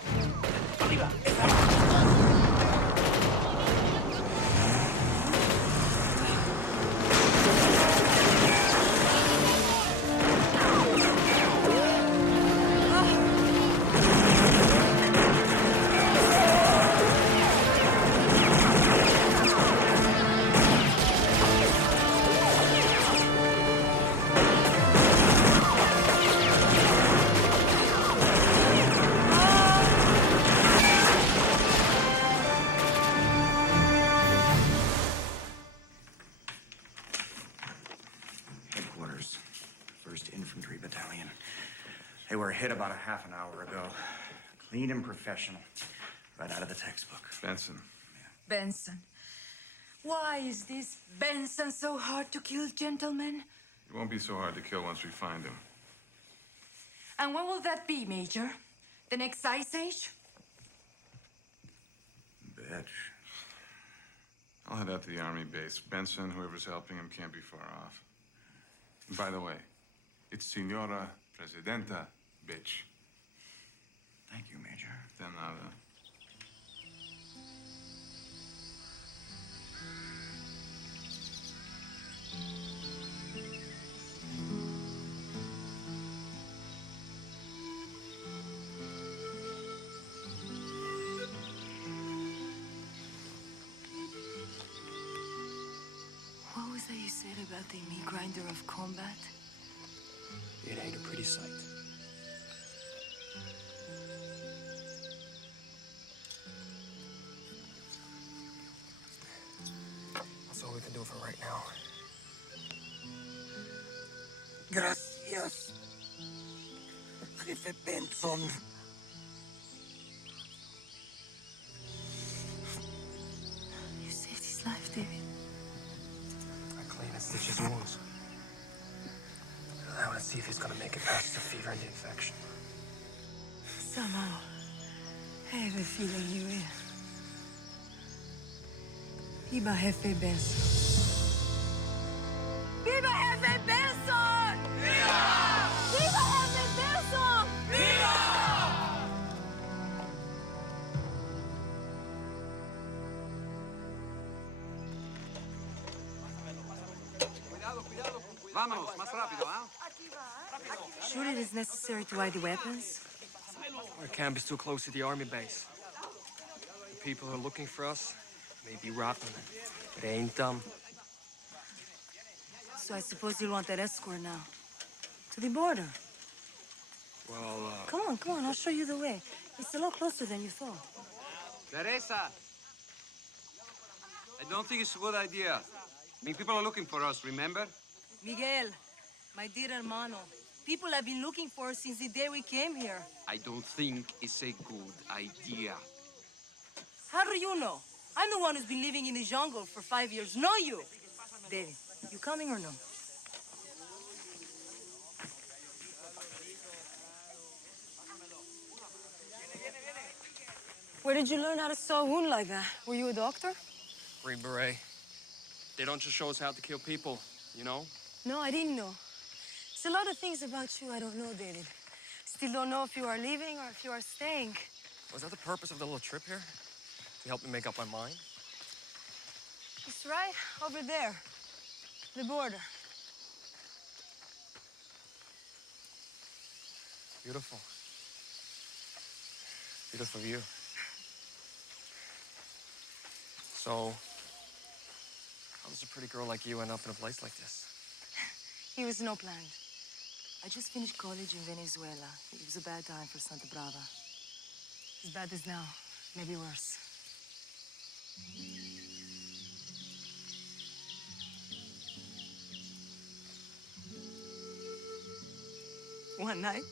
Headquarters, 1st Infantry Battalion. They were hit about a half an hour ago. Clean and professional. Right out of the textbook. Benson. Benson. Why is this Benson so hard to kill, gentlemen? It won't be so hard to kill once we find him. And when will that be, Major? The next Ice Age? Bitch. I'll head out to the army base. Benson, whoever's helping him, can't be far off. And by the way, it's Senora Presidenta, bitch. Thank you, Major. De nada. What was that you said about the meat grinder of combat? It ain't a pretty sight. That's all we can do for right now. Gracias, Jefe Benson. You saved his life, David. I clean and stitch his wounds. I want to see if he's gonna make it past the fever and the infection. Somehow, I have a feeling you will. Viva Jefe Benson. Viva Jefe Benson! Viva! Viva Jefe Benson! Viva! Vámonos, más rápido, ¿ah? Sure it is necessary to hide the weapons? Our camp is too close to the army base. The people who are looking for us may be rotten, but they ain't dumb. So I suppose you'll want that escort now. To the border. Well, Come on, I'll show you the way. It's a lot closer than you thought. Teresa! I don't think it's a good idea. I mean, people are looking for us, remember? Miguel, my dear hermano, people have been looking for us since the day we came here. I don't think it's a good idea. How do you know? I'm the one who's been living in the jungle for 5 years, not you. David, you coming or no? Where did you learn how to sew a wound like that? Were you a doctor? Green Beret. They don't just show us how to kill people, you know? No, I didn't know. There's a lot of things about you I don't know, David. Still don't know if you are leaving or if you are staying. Was that the purpose of the little trip here? To help me make up my mind? It's right over there. The border. Beautiful. Beautiful view. So, how does a pretty girl like you end up in a place like this? It was no plan. I just finished college in Venezuela. It was a bad time for Santa Brava. As bad as now, maybe worse. One night,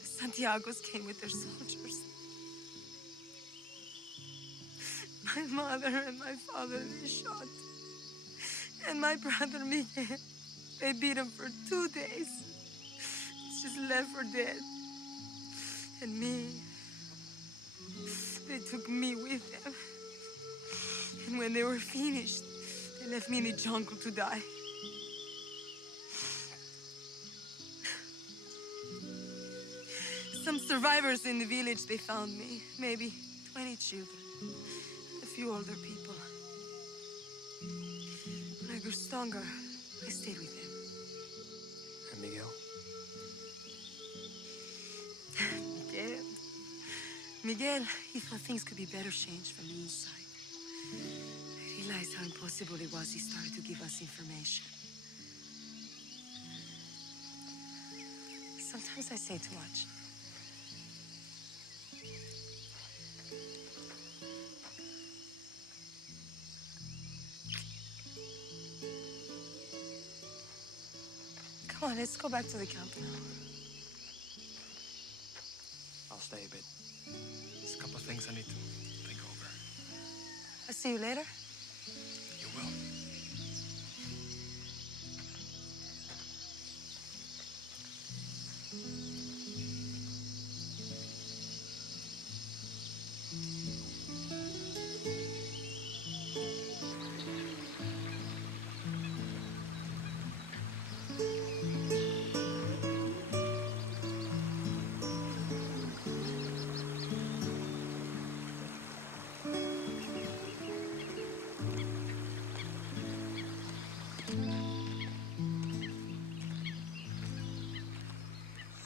the Santiagos came with their soldiers. My mother and my father, they shot. And my brother, Miguel, they beat him for 2 days. He's just left for dead. And me, they took me with them. And when they were finished, they left me in the jungle to die. Some survivors in the village, they found me. Maybe 20 children. A few older people. When I grew stronger, I stayed with them. And Miguel? Miguel, he thought things could be better changed from the inside. I realized how impossible it was. He started to give us information. Sometimes I say too much. Come on, let's go back to the camp now. I'll stay a bit. There's a couple of things I need to think over. I'll see you later. You will.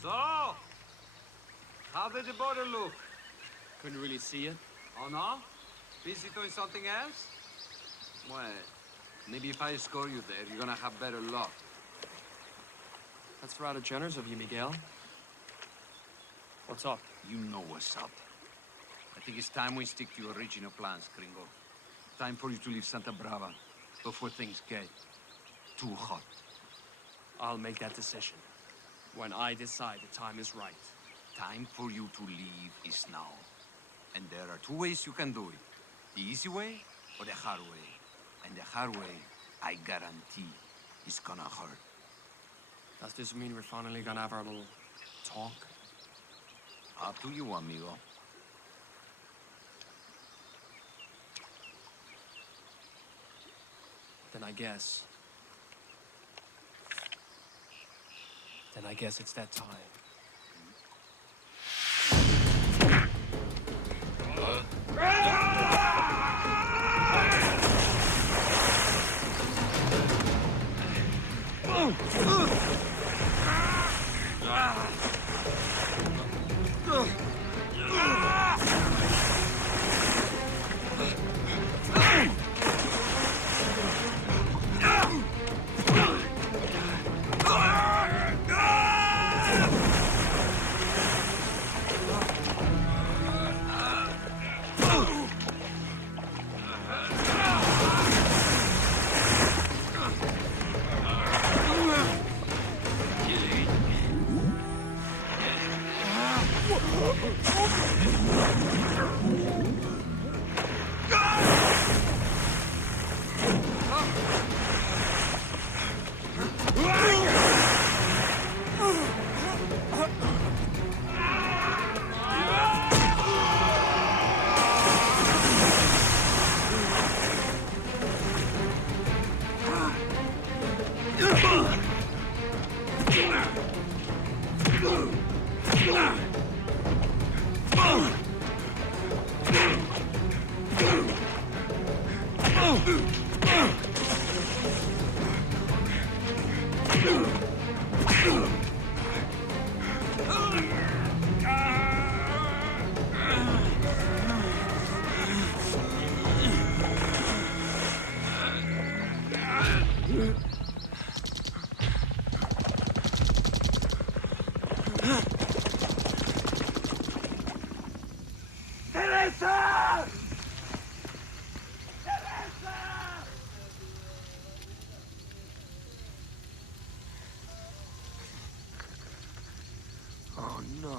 So, how did the border look? Couldn't really see it. Oh, no? Busy doing something else? Well, maybe if I escort you there, you're gonna have better luck. That's rather generous of you, Miguel. What's up? You know what's up. I think it's time we stick to your original plans, Gringo. Time for you to leave Santa Brava before things get too hot. I'll make that decision when I decide the time is right. Time for you to leave is now. And there are two ways you can do it. The easy way or the hard way. And the hard way, I guarantee, is gonna hurt. Does this mean we're finally gonna have our little talk? Up to you, amigo. Then I guess it's that time. Teresa! Oh, no.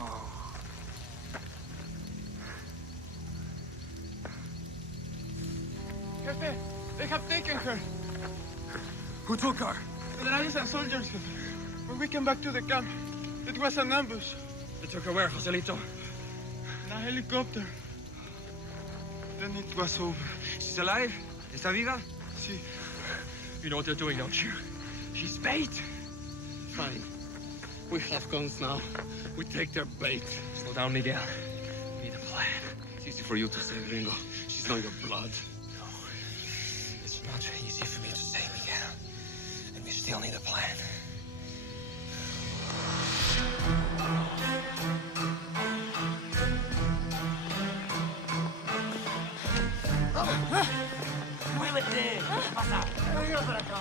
Jefe, they have taken her. Who took her? Generals and soldiers, Jefe. When we came back to the camp, it was an ambush. They took her where, Joselito? In a helicopter. Then it was over. She's alive? Está viva? Si. You know what they're doing, don't you? She's bait. Fine. We have guns now. We take their bait. Slow down, Miguel. We need a plan. It's easy for you to say, Gringo. She's not your blood. No. It's not easy for me to say, Miguel. And we still need a plan. ¡Muévete! ¿Qué pasa? Venga para acá.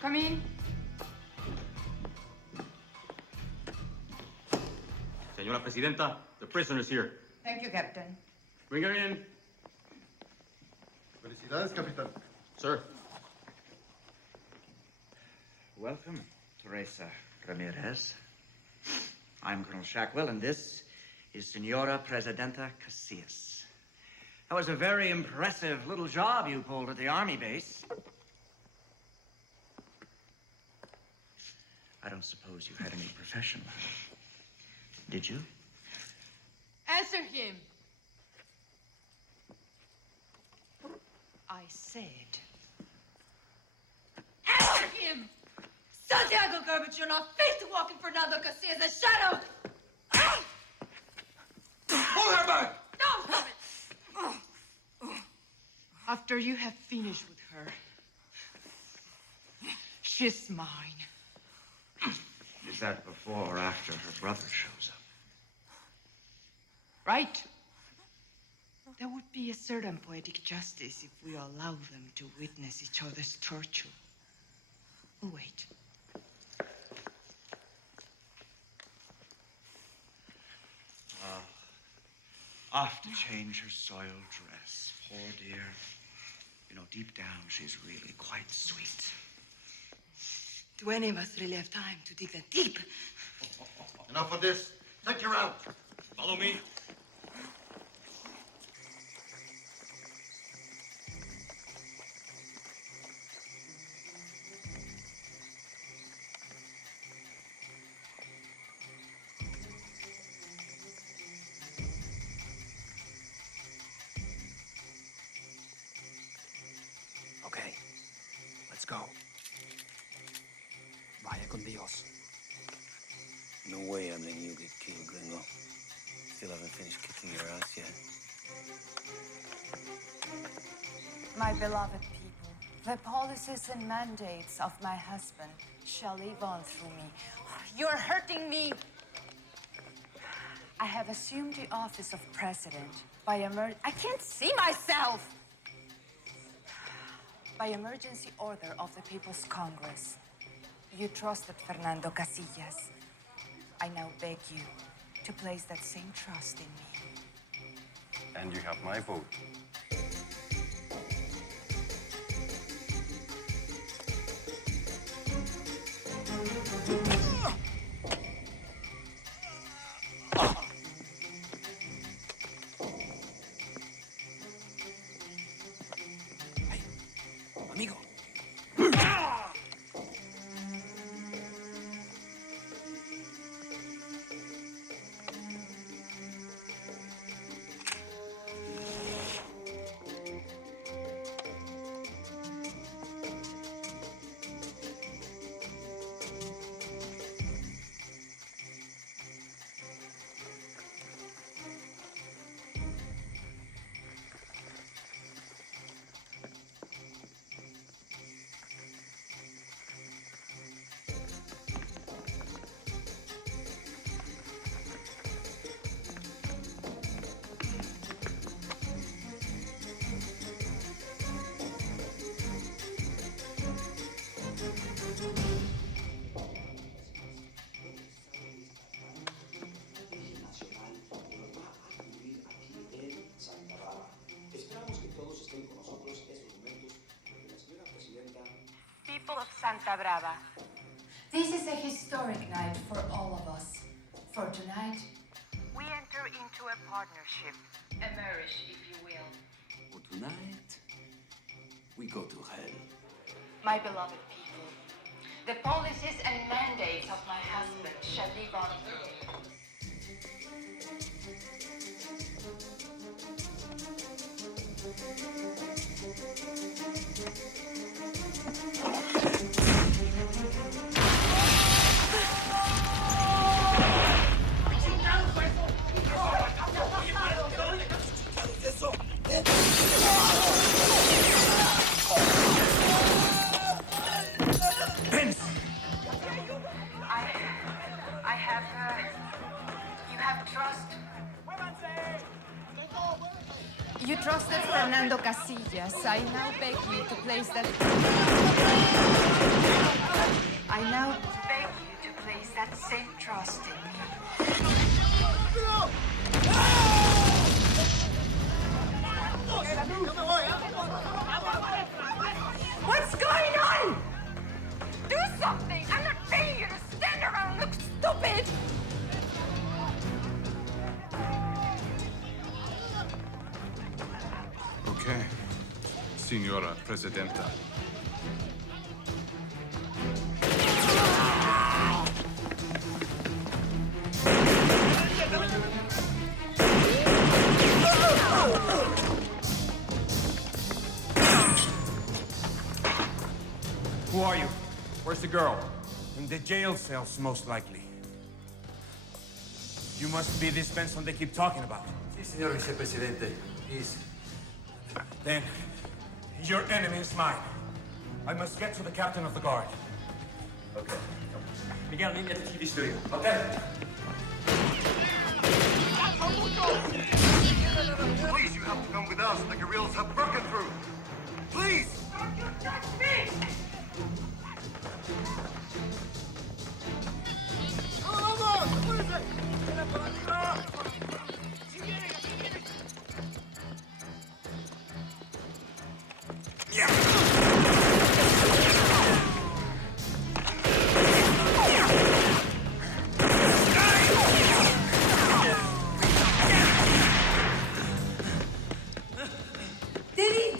Come in. Señora Presidenta, the prisoner's here. Thank you, Captain. Bring her in. Felicidades, Capitán. Sir. Welcome, Teresa Ramirez. I'm Colonel Shackwell, and this is Senora Presidenta Casillas. That was a very impressive little job you pulled at the army base. I don't suppose you had any profession, did you? Answer him. I said. Answer him! Santiago Garbage, you're not fit to walk in Fernando Casillas' shadow! Pull her back! No, stop it! After you have finished with her, she's mine. Is that before or after her brother shows up? Right? There would be a certain poetic justice if we allow them to witness each other's torture. We'll wait. Off to change her soiled dress. Poor dear. You know, deep down, she's really quite sweet. Do any of us really have time to dig that deep? Enough of this. Take her out. Follow me. Okay, let's go. Vaya con Dios. No way I'm letting you get killed, Gringo. Still haven't finished kicking your ass yet. My beloved people, the policies and mandates of my husband shall live on through me. You're hurting me! I have assumed the office of president by I can't see myself! By emergency order of the People's Congress. You trusted Fernando Casillas. I now beg you to place that same trust in me. And you have my vote. Amigo. Santa Brava. This is a historic night for all of us. For tonight, We enter into a partnership. A marriage, if you will. For tonight, we go to hell. my beloved people, the policies and mandates of my husband shall live on through me. You have trust. You trusted Fernando Casillas. I now beg you to place that. I now beg you to place that same trust in me. What's going on? Do something! I'm not paying you to stand around and look stupid! Okay, Signora Presidenta. Who are you? Where's the girl? In the jail cells, most likely. You must be this Benson they keep talking about. Sí, señor vicepresidente. He's... Then, your enemy is mine. I must get to the captain of the guard. Okay. Miguel, meet me at the TV studio. Okay. Please, you have to come with us. The guerrillas have broken through. Please! Don't you touch me! Did he?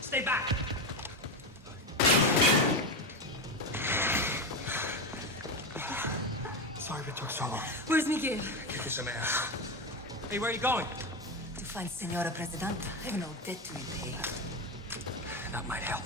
Stay back! Sorry if it took so long. Where's Miguel? Give you some air. Hey, where are you going? To find Senora Presidenta. I have no debt to repay. That might help.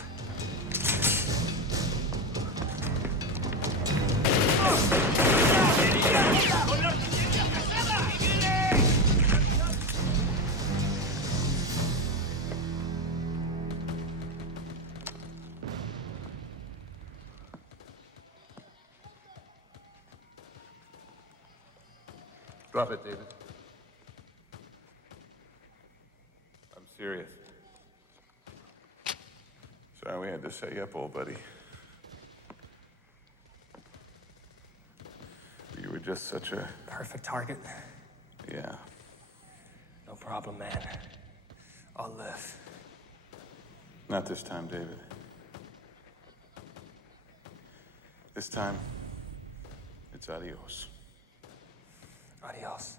Drop it, David. I'm serious. Sorry we had to set you up, old buddy. You were just such a... Perfect target. Yeah. No problem, man. I'll live. Not this time, David. This time, it's adios. Adios.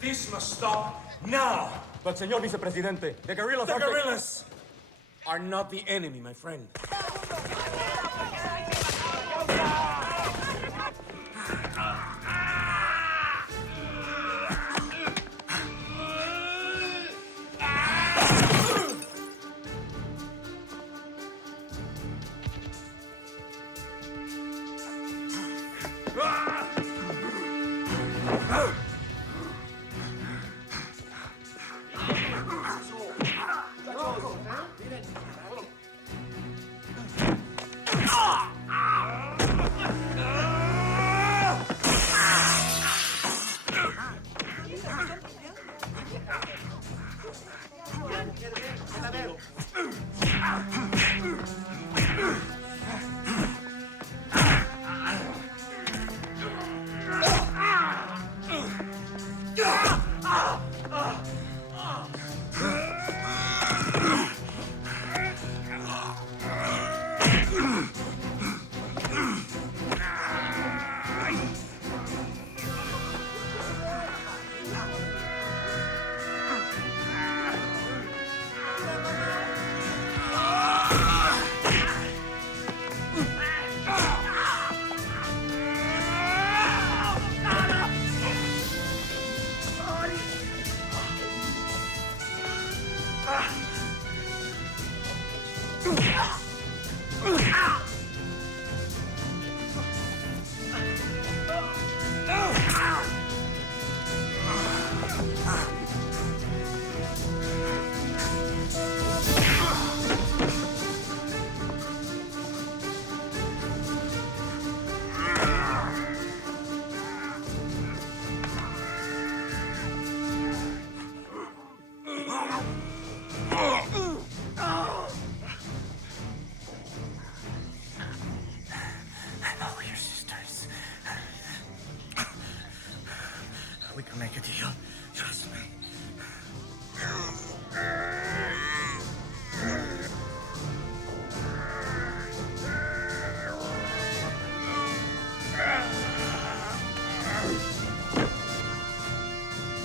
This must stop now! But, Señor Vicepresidente, the guerrillas The guerrillas are not the enemy, my friend. We can make a deal. Trust me.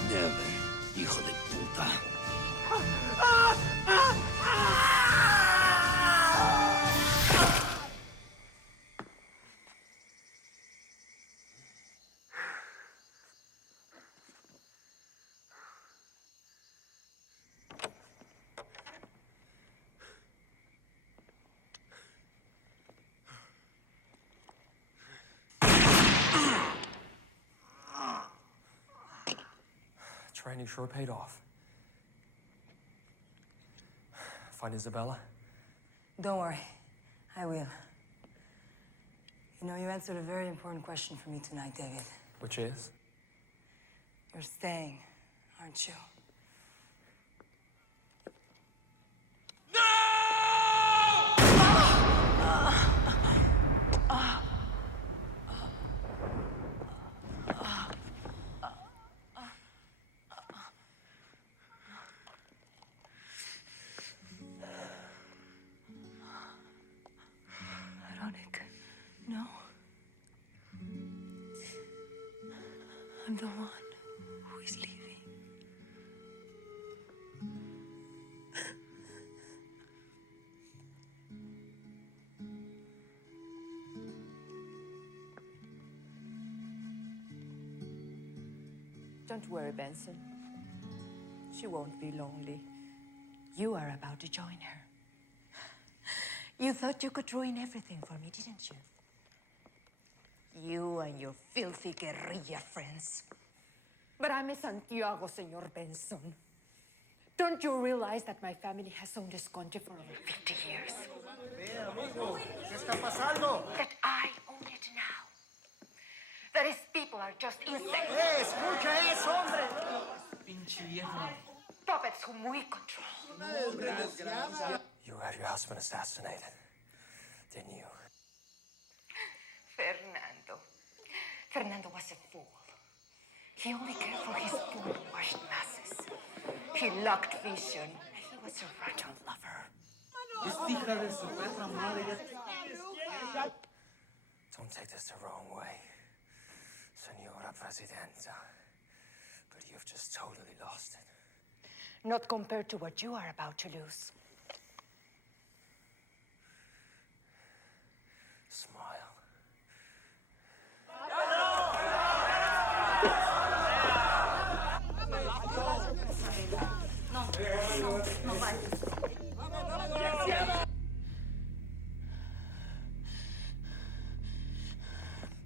Never, hijo de puta. Training sure paid off. Find Isabella? Don't worry. I will. You know, you answered a very important question for me tonight, David. Which is? You're staying, aren't you? Veronica, no. I'm the one who is leaving. Don't worry, Benson. She won't be lonely. You are about to join her. You thought you could ruin everything for me, didn't you? You and your filthy guerrilla friends. But I'm a Santiago, Senor Benson. Don't you realize that my family has owned this country for over 50 years? That I own it now. That his people are just insects. Escucha eso, hombre. Pinche viejo. Puppets whom we control. You had your husband assassinated, didn't you? Fernando was a fool. He only cared for his gold-washed masses. He lacked vision. He was a rotten lover. Don't take this the wrong way, Senora Presidenta. But you've just totally lost it. Not compared to what you are about to lose. Smile. No, vale.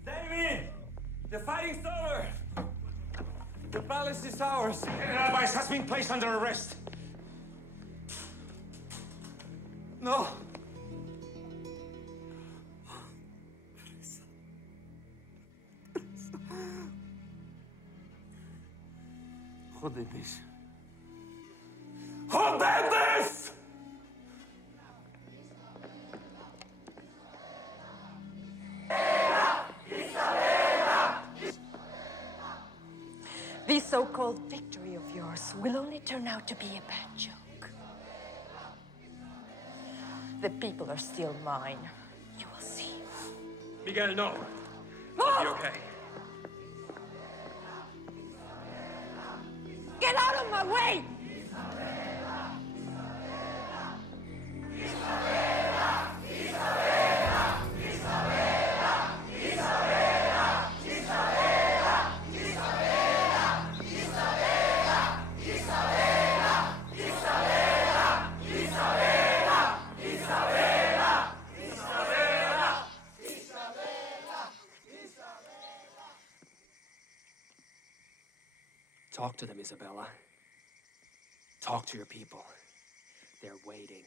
David! The fighting's over! The palace is ours. Alvarez has been placed under arrest. No. Jodenes. ¡Jodenes! This so-called victory of yours will only turn out to be a bad joke. The people are still mine. You will see. Miguel, no. I'll be okay. Get out of my way! Talk to them, Isabella. Talk to your people. They're waiting.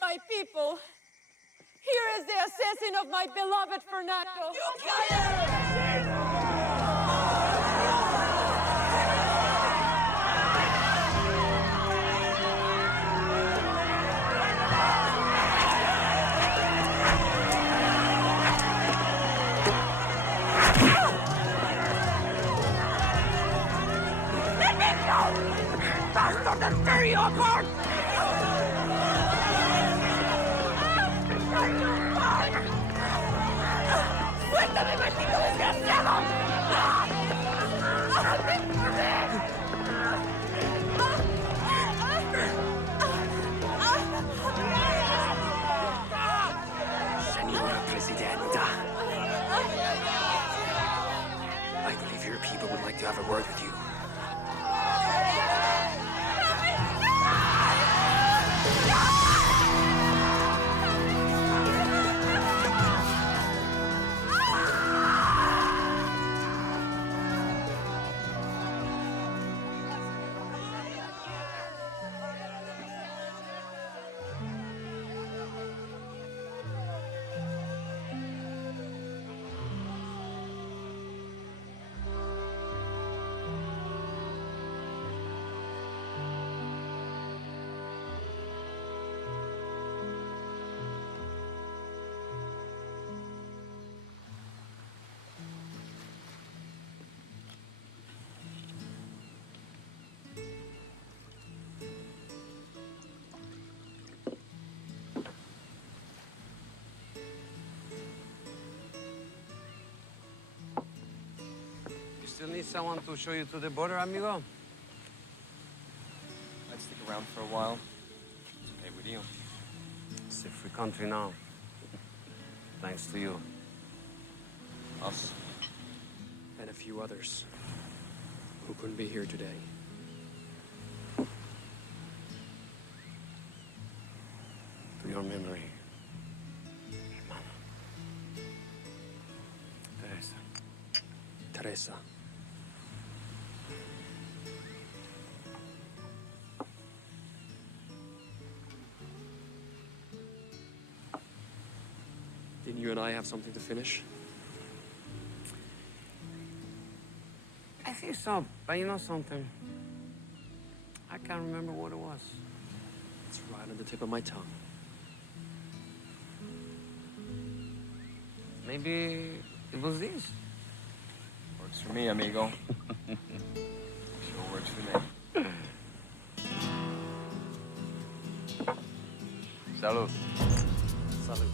My people, here is the assassin of my beloved Fernando. You killed him! ¡Bastard, I'll tear you apart! ¡Suéltame, maldito desgraciado! Señora Presidenta. I believe your people would like to have a word with you. You still need someone to show you to the border, amigo? I'd stick around for a while. It's okay with you. It's a free country now. Thanks to you. Us. And a few others who couldn't be here today. To your memory, hermano. Teresa. Teresa. Didn't you and I have something to finish? I think so, but you know something? I can't remember what it was. It's right on the tip of my tongue. Maybe it was this. Works for me, amigo. Sure works for me. Salud. Salud.